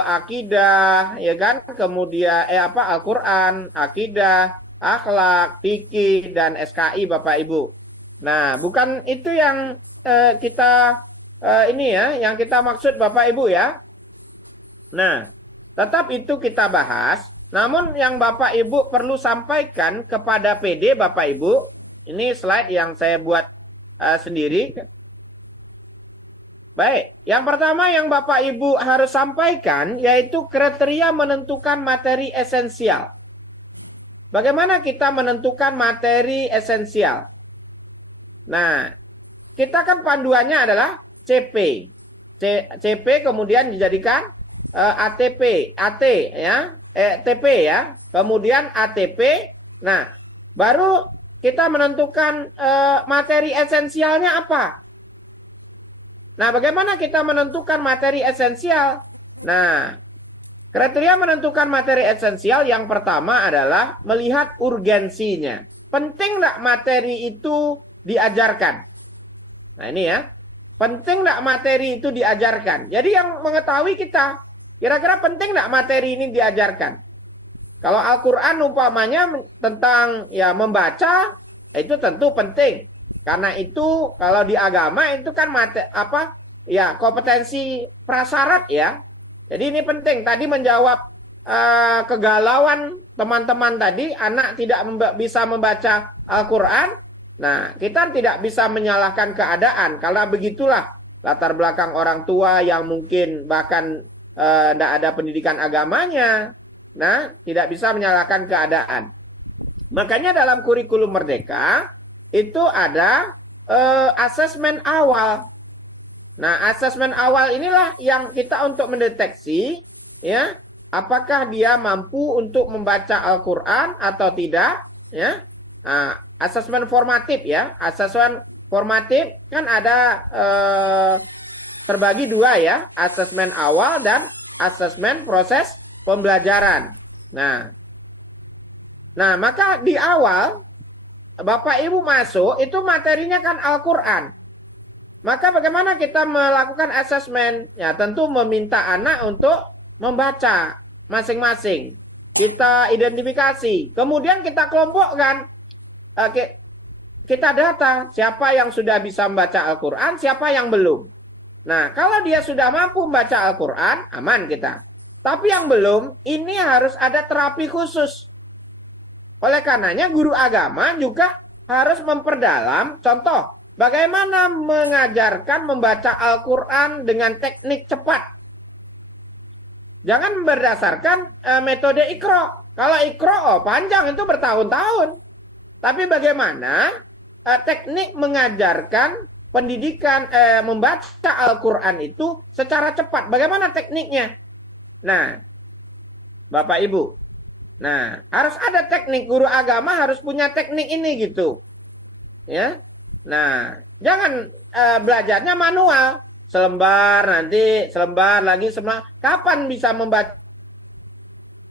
akidah, ya kan, kemudian Al-Quran, akidah, akhlak, fikih, dan SKI Bapak Ibu. Nah, bukan itu yang kita yang kita maksud Bapak Ibu ya. Nah, tetap itu kita bahas. Namun yang Bapak Ibu perlu sampaikan kepada PD Bapak Ibu, ini slide yang saya buat sendiri. Baik, yang pertama yang Bapak Ibu harus sampaikan yaitu kriteria menentukan materi esensial. Bagaimana kita menentukan materi esensial? Nah, kita kan panduannya adalah CP. CP kemudian dijadikan ATP, AT ya, TP ya. Kemudian ATP. Nah, baru kita menentukan materi esensialnya apa? Nah, bagaimana kita menentukan materi esensial? Nah, kriteria menentukan materi esensial yang pertama adalah melihat urgensinya. Penting nggak materi itu diajarkan? Nah ini ya, penting nggak materi itu diajarkan? Jadi yang mengetahui kita, kira-kira penting nggak materi ini diajarkan? Kalau Al-Quran umpamanya tentang ya membaca, itu tentu penting. Karena itu kalau di agama itu kan kompetensi prasyarat ya. Jadi ini penting. Tadi menjawab kegalauan teman-teman tadi, anak tidak bisa membaca Al-Quran. Nah, kita tidak bisa menyalahkan keadaan. Karena begitulah latar belakang orang tua yang mungkin bahkan tidak ada pendidikan agamanya. Nah, tidak bisa menyalahkan keadaan. Makanya dalam kurikulum Merdeka itu ada asesmen awal. Nah, asesmen awal inilah yang kita untuk mendeteksi ya, apakah dia mampu untuk membaca Al-Quran atau tidak ya. Nah, asesmen formatif ya. Asesmen formatif kan ada terbagi dua ya. Asesmen awal dan asesmen proses pembelajaran. Nah, maka di awal Bapak Ibu masuk itu materinya kan Al-Quran. Maka bagaimana kita melakukan asesmen? Ya tentu meminta anak untuk membaca masing-masing. Kita identifikasi. Kemudian kita kelompokkan. Kita data siapa yang sudah bisa membaca Al-Quran, siapa yang belum. Nah, kalau dia sudah mampu membaca Al-Quran, aman kita. Tapi yang belum, ini harus ada terapi khusus. Oleh karenanya guru agama juga harus memperdalam, contoh, bagaimana mengajarkan membaca Al-Quran dengan teknik cepat. Jangan berdasarkan metode Iqra. Kalau Iqra, panjang itu bertahun-tahun. Tapi bagaimana teknik mengajarkan pendidikan membaca Al-Quran itu secara cepat. Bagaimana tekniknya? Nah, Bapak Ibu. Nah, harus ada teknik. Guru agama harus punya teknik ini gitu. Ya. Nah, jangan belajarnya manual. Selembar, nanti selembar lagi semua. Kapan bisa membaca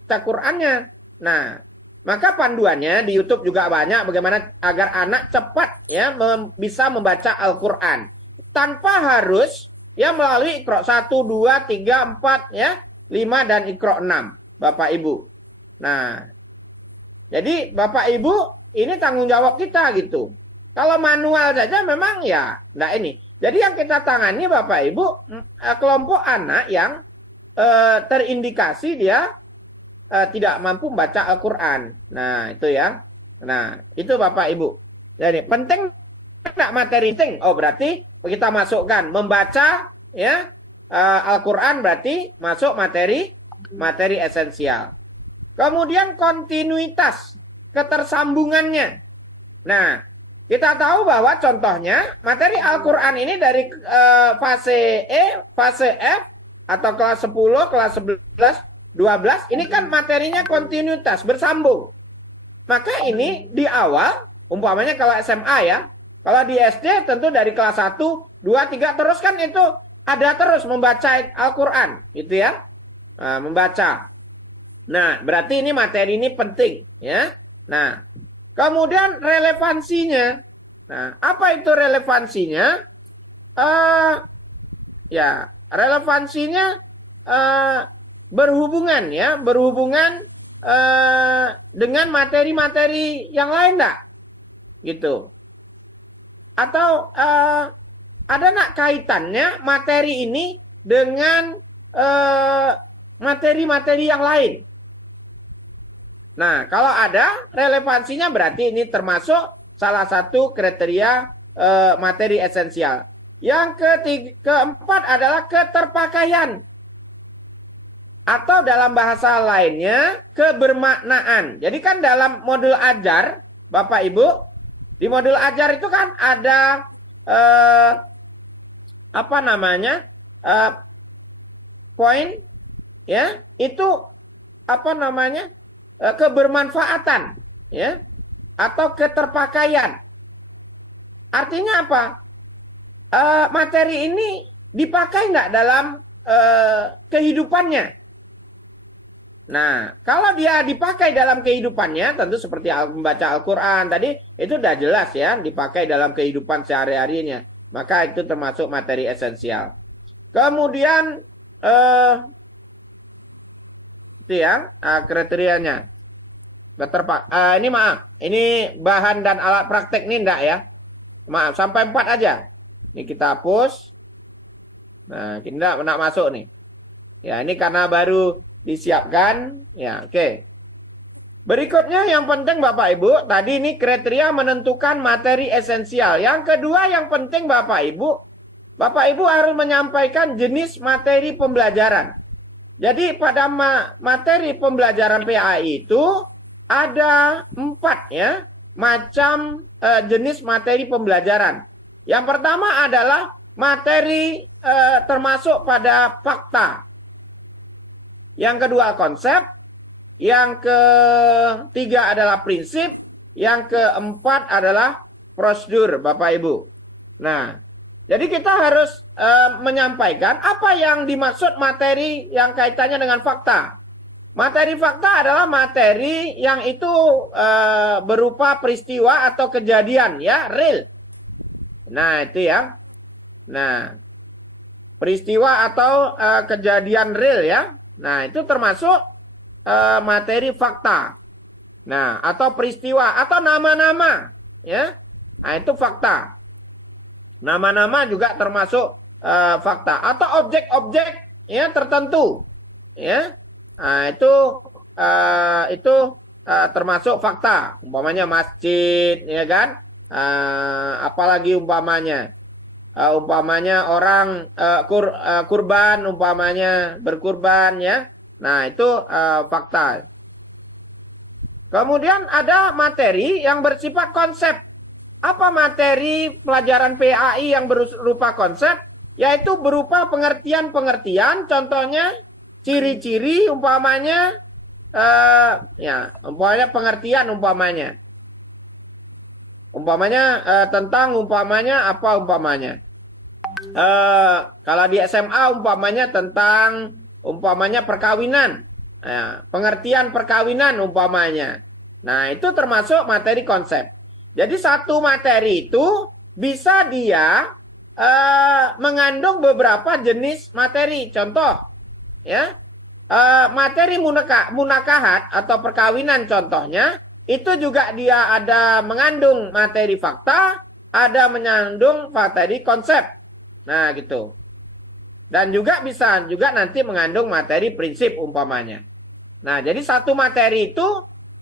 Qurannya? Nah, maka panduannya di YouTube juga banyak bagaimana agar anak cepat ya bisa membaca Al-Quran. Tanpa harus ya melalui Iqra 1, 2, 3, 4, ya, 5 dan Iqra 6, Bapak Ibu. Nah, jadi Bapak Ibu ini tanggung jawab kita gitu. Kalau manual saja memang ya enggak ini. Jadi yang kita tangani Bapak Ibu kelompok anak yang terindikasi dia tidak mampu membaca Al-Quran. Nah, itu ya. Nah, itu Bapak Ibu. Jadi penting enggak materi penting? Oh, berarti kita masukkan membaca ya Al-Quran berarti masuk materi esensial. Kemudian kontinuitas, ketersambungannya. Nah, kita tahu bahwa contohnya materi Al-Quran ini dari fase E, fase F, atau kelas 10, kelas 11, 12, ini kan materinya kontinuitas, bersambung. Maka ini di awal, umpamanya kalau SMA ya, kalau di SD tentu dari kelas 1, 2, 3, terus kan itu ada terus membaca Al-Quran, gitu ya. Nah, membaca. Nah, berarti ini materi ini penting, ya. Nah, kemudian relevansinya. Nah, apa itu relevansinya? Ya, relevansinya berhubungan ya, berhubungan dengan materi-materi yang lain enggak? Gitu. Atau ada enggak kaitannya materi ini dengan materi-materi yang lain? Nah, kalau ada relevansinya berarti ini termasuk salah satu kriteria materi esensial. Yang keempat adalah keterpakaian. Atau dalam bahasa lainnya, kebermaknaan. Jadi kan dalam modul ajar, Bapak Ibu, di modul ajar itu kan ada apa namanya? Poin ya, itu apa namanya? Kebermanfaatan ya, atau keterpakaian. Artinya apa? Materi ini dipakai nggak dalam kehidupannya? Nah, kalau dia dipakai dalam kehidupannya, tentu seperti membaca Al-Quran tadi, itu udah jelas ya, dipakai dalam kehidupan sehari-harinya. Maka itu termasuk materi esensial. Kemudian itu ya kriterianya. Ini maaf, ini bahan dan alat praktek ini enggak ya. Maaf, sampai 4 aja. Ini kita hapus. Nah, kita enggak masuk nih. Ya, ini karena baru disiapkan. Ya, oke. Berikutnya yang penting Bapak Ibu, tadi ini kriteria menentukan materi esensial. Yang kedua yang penting Bapak Ibu harus menyampaikan jenis materi pembelajaran. Jadi pada materi pembelajaran PAI itu ada 4 ya macam jenis materi pembelajaran. Yang pertama adalah materi termasuk pada fakta. Yang kedua konsep. Yang ketiga adalah prinsip. Yang keempat adalah prosedur, Bapak Ibu. Nah, jadi kita harus menyampaikan apa yang dimaksud materi yang kaitannya dengan fakta. Materi fakta adalah materi yang itu berupa peristiwa atau kejadian, ya, real. Nah, itu ya. Nah, peristiwa atau kejadian real, ya. Nah, itu termasuk materi fakta. Nah, atau peristiwa atau nama-nama, ya. Nah, itu fakta. Nama-nama juga termasuk fakta atau objek-objek ya tertentu, ya. Nah, itu termasuk fakta. Umpamanya masjid, ya kan? Apalagi umpamanya orang kurban, umpamanya berkurban, ya. Nah, itu fakta. Kemudian ada materi yang bersifat konsep. Apa materi pelajaran PAI yang berupa konsep? Yaitu berupa pengertian-pengertian, contohnya ciri-ciri, umpamanya umpamanya pengertian, umpamanya tentang umpamanya apa umpamanya. Kalau di SMA umpamanya tentang umpamanya perkawinan. Pengertian perkawinan umpamanya. Nah, itu termasuk materi konsep. Jadi satu materi itu bisa dia mengandung beberapa jenis materi. Contoh, ya, materi munakahat atau perkawinan contohnya, itu juga dia ada mengandung materi fakta, ada mengandung materi konsep. Nah, gitu. Dan juga bisa juga nanti mengandung materi prinsip umpamanya. Nah, jadi satu materi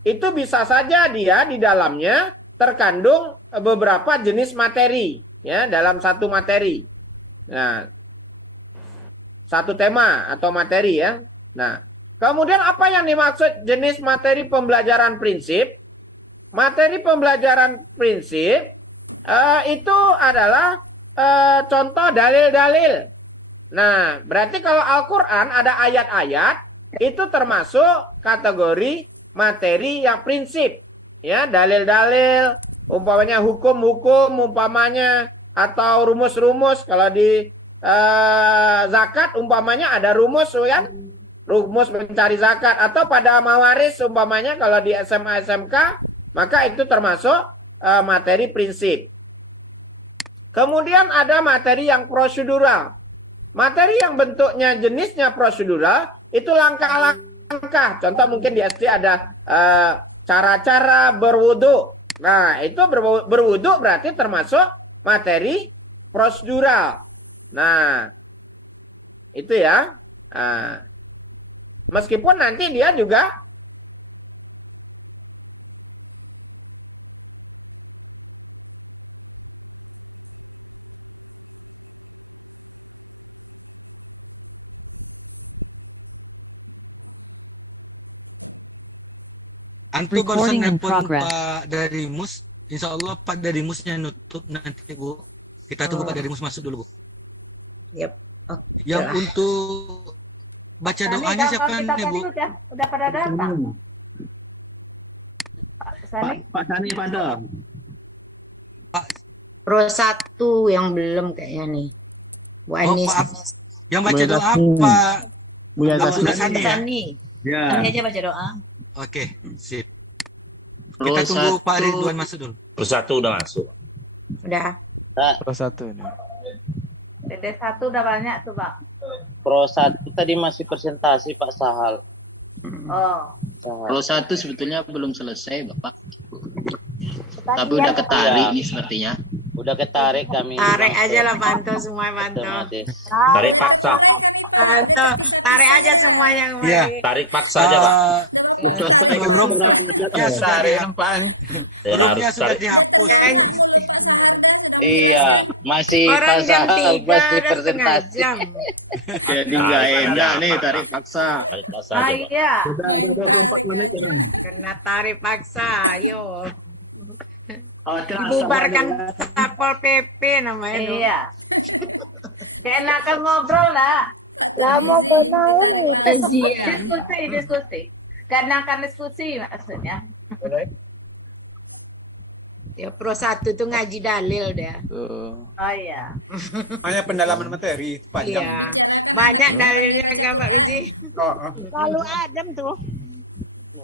itu bisa saja dia di dalamnya terkandung beberapa jenis materi, ya, dalam satu materi. Nah, satu tema atau materi, ya. Nah, kemudian apa yang dimaksud jenis materi pembelajaran prinsip? Materi pembelajaran prinsip itu adalah contoh dalil-dalil. Nah, berarti kalau Al-Quran ada ayat-ayat, itu termasuk kategori materi yang prinsip. Ya, dalil-dalil, umpamanya hukum-hukum, umpamanya, atau rumus-rumus. Kalau di zakat, umpamanya ada rumus, kan? Rumus mencari zakat. Atau pada mawaris, umpamanya, kalau di SMA, SMK, maka itu termasuk materi prinsip. Kemudian ada materi yang prosedural. Materi yang bentuknya jenisnya prosedural itu langkah-langkah. Contoh mungkin di SD ada cara-cara berwudu. Nah, itu berwudu berarti termasuk materi prosedural. Nah, itu ya. Meskipun nanti dia juga Antu Recording barusan in nelpon progress. Pak Darimus. Insya Allah Pak Darimusnya nutup nanti, Bu. Kita tunggu Pak Darimus masuk dulu, Bu. Yep. Yang untuk baca doanya siapa nih, Bu? Udah pada datang. Pak Sani? Pak Sani pada. Pro 1 yang belum kayaknya nih. Bu Anis. Yang baca doa Pak Buya Sani Sani. ya? Ya. Ini aja baca doa. Oke, sip. Pro Kita tunggu Pak 1. Ridwan masuk dulu. Pro 1 udah masuk. Udah. Pro 1 ini. DD1 udah banyak tuh, Pak. Pro 1 tadi masih presentasi Pak Sahal. Oh. Pro 1 sebetulnya belum selesai, Bapak. Tapi udah ketarik nih sepertinya. Udah ketarik kami. Tarik aja lah Panto, semua Panto. Tarik paksa. Panto, tarik aja semua yang Iya. mari. Tarik paksa aja, Pak. Hurufnya sudah hurufnya sudah dihapus. Iya, masih Orang Pak jam Sahal 3 masih ada setengah presentasi. jam. Jadi nggak enak nih tarik paksa. Tarik paksa Ah, aja, Pak. iya. Udah 24 menit sekarang. Kena tarik paksa, ayo. Terasa Dibubarkan banget. Satpol PP namanya. dong. Iya. Keenakan ngobrol lah. Lah mau kenal nih. Kajian. Diskusi. Keenakan diskusi maksudnya. Ya Pro 1 tuh ngaji dalil deh. Oh iya. Hanya pendalaman materi itu panjang. Iya. Banyak dalilnya kan Pak Gizi. Lalu Adam tuh.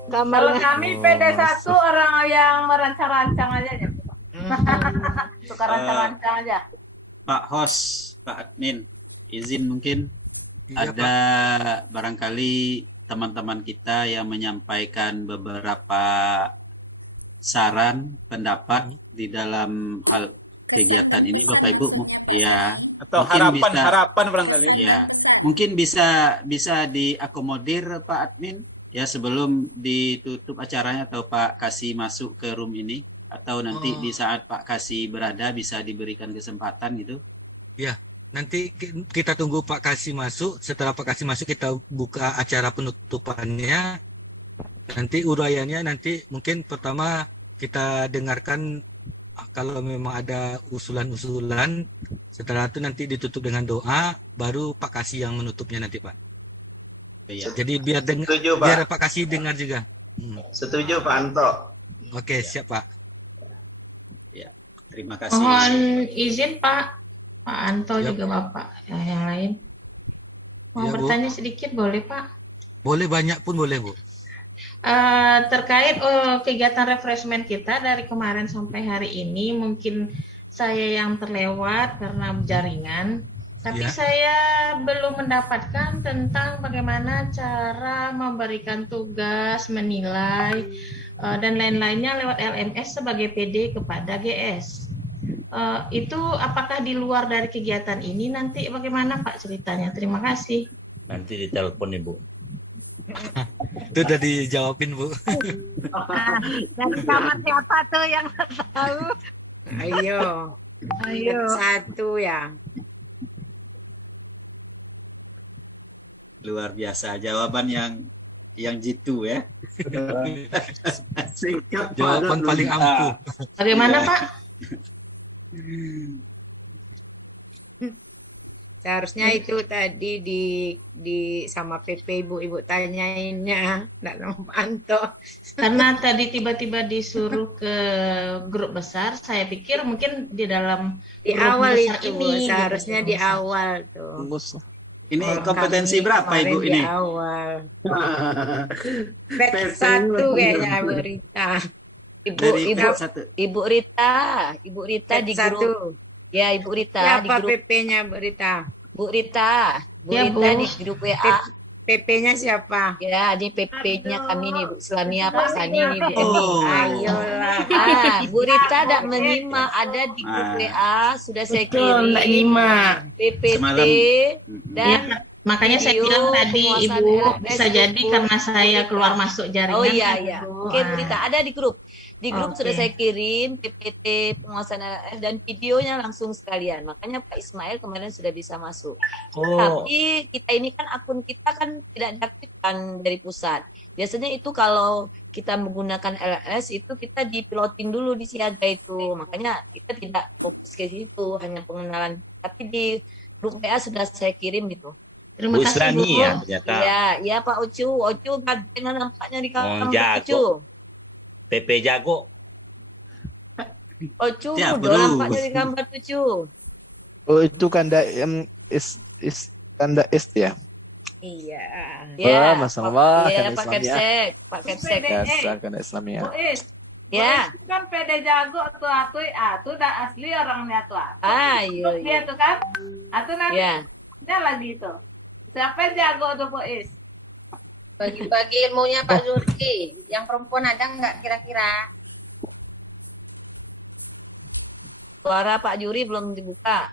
Kalau Gambarnya. kami PD1 orang yang merancang-rancang aja ya. Suka rancang-rancang aja. Pak Host, Pak Admin, izin mungkin Iya, ada barangkali teman-teman kita yang menyampaikan beberapa saran, pendapat di dalam hal kegiatan ini, Bapak Ibu, ya Atau mungkin harapan bisa, harapan barangkali. ya Mungkin bisa diakomodir Pak Admin ya sebelum ditutup acaranya atau Pak kasih masuk ke room ini atau nanti di saat Pak kasih berada bisa diberikan kesempatan gitu. Ya, nanti kita tunggu Pak Kasih masuk. Setelah Pak Kasih masuk kita buka acara penutupannya. Nanti uraiannya nanti mungkin pertama kita dengarkan kalau memang ada usulan-usulan. Setelah itu nanti ditutup dengan doa, baru Pak Kasih yang menutupnya nanti Pak. Iya. Jadi biar Setuju, Pak. biar Pak Kasih dengar juga. Setuju Pak Anto. Oke, siap Pak. Ya, terima kasih. Mohon izin Pak Anto Yap. juga Bapak yang lain. Mau Ya, Bu. bertanya sedikit boleh Pak? Boleh banyak pun boleh Bu. Terkait kegiatan refreshment kita dari kemarin sampai hari ini, mungkin saya yang terlewat karena jaringan, tapi Ya. saya belum mendapatkan tentang bagaimana cara memberikan tugas, menilai, dan lain-lainnya lewat LMS sebagai PD kepada GS. Itu apakah di luar dari kegiatan ini nanti bagaimana Pak ceritanya? Terima kasih. Nanti ditelepon Ibu. Itu udah dijawabin Bu. Dari kamar siapa tuh yang tahu? Ayo. Ayo. Satu ya. Luar biasa jawaban yang jitu ya. Singkat Jawaban paling ampuh. Bagaimana Pak? Seharusnya itu tadi di sama PP ibu tanyainnya, enggak sama Pak Anto. Karena tadi tiba-tiba disuruh ke grup besar, saya pikir mungkin di dalam Di grup awal besar itu, ini, seharusnya gitu, di besar. awal tuh. Ini Kalau kompetensi kami berapa kemarin Ibu di ini? awal. Pet satu kayaknya Bu Rita. Dari pet satu. Ibu Rita Pet di satu. grup. Ya, Ibu Rita di Siapa grup. PP-nya Bu Rita? Bu Rita Ya, Rita Bu. di grup WA. PP-nya siapa? Ya, di PP-nya kami nih Bu Islamia, Pak Sani nih Bu Emi. Oh. Ayolah. Bu Rita tidak menyimak, ada di grup WA sudah saya Betul, nggak nyimak. PPT Semalam. dan Ya, makanya saya video bilang tadi penguasaan Ibu LMS bisa itu, jadi karena saya keluar masuk jaringan. Oh iya kan, iya. Bu. Oke Bu Rita, ada di grup. Di grup Oke. sudah saya kirim PPT penguasaan LMS dan videonya langsung sekalian. Makanya Pak Ismail kemarin sudah bisa masuk. Oh, Tapi kita ini kan akun kita kan tidak diaktifkan dari pusat. Biasanya itu kalau kita menggunakan LMS itu kita dipilotin dulu di siaga itu. Makanya kita tidak fokus ke situ, hanya pengenalan. Tapi di grup WA sudah saya kirim itu. Terima Bu kasih Bu. Islami ya ternyata. Iya, iya Pak Ucu. Ucu ganteng nampaknya di kamar jago. Ucu. PP jago. Ucu Siap, udah Bro. nampaknya di gambar Ucu. Oh itu kanda kanda est ya? Iya. Wah, Masya Allah, Iya, kanda Pak Islamiyah. Kepsek, Pak Kepsek. Dasar kanda Islamiyah. Ya. Kan pede jago tuh atuh dah asli orangnya tuh. Ah, iya, Dia iya. tuh kan. Atuh nanti Iya. lagi tuh. Siapa jago tuh Pois? Bagi-bagi ilmunya Pak Zurki. Yang perempuan ada nggak kira-kira? Suara Pak Juri belum dibuka.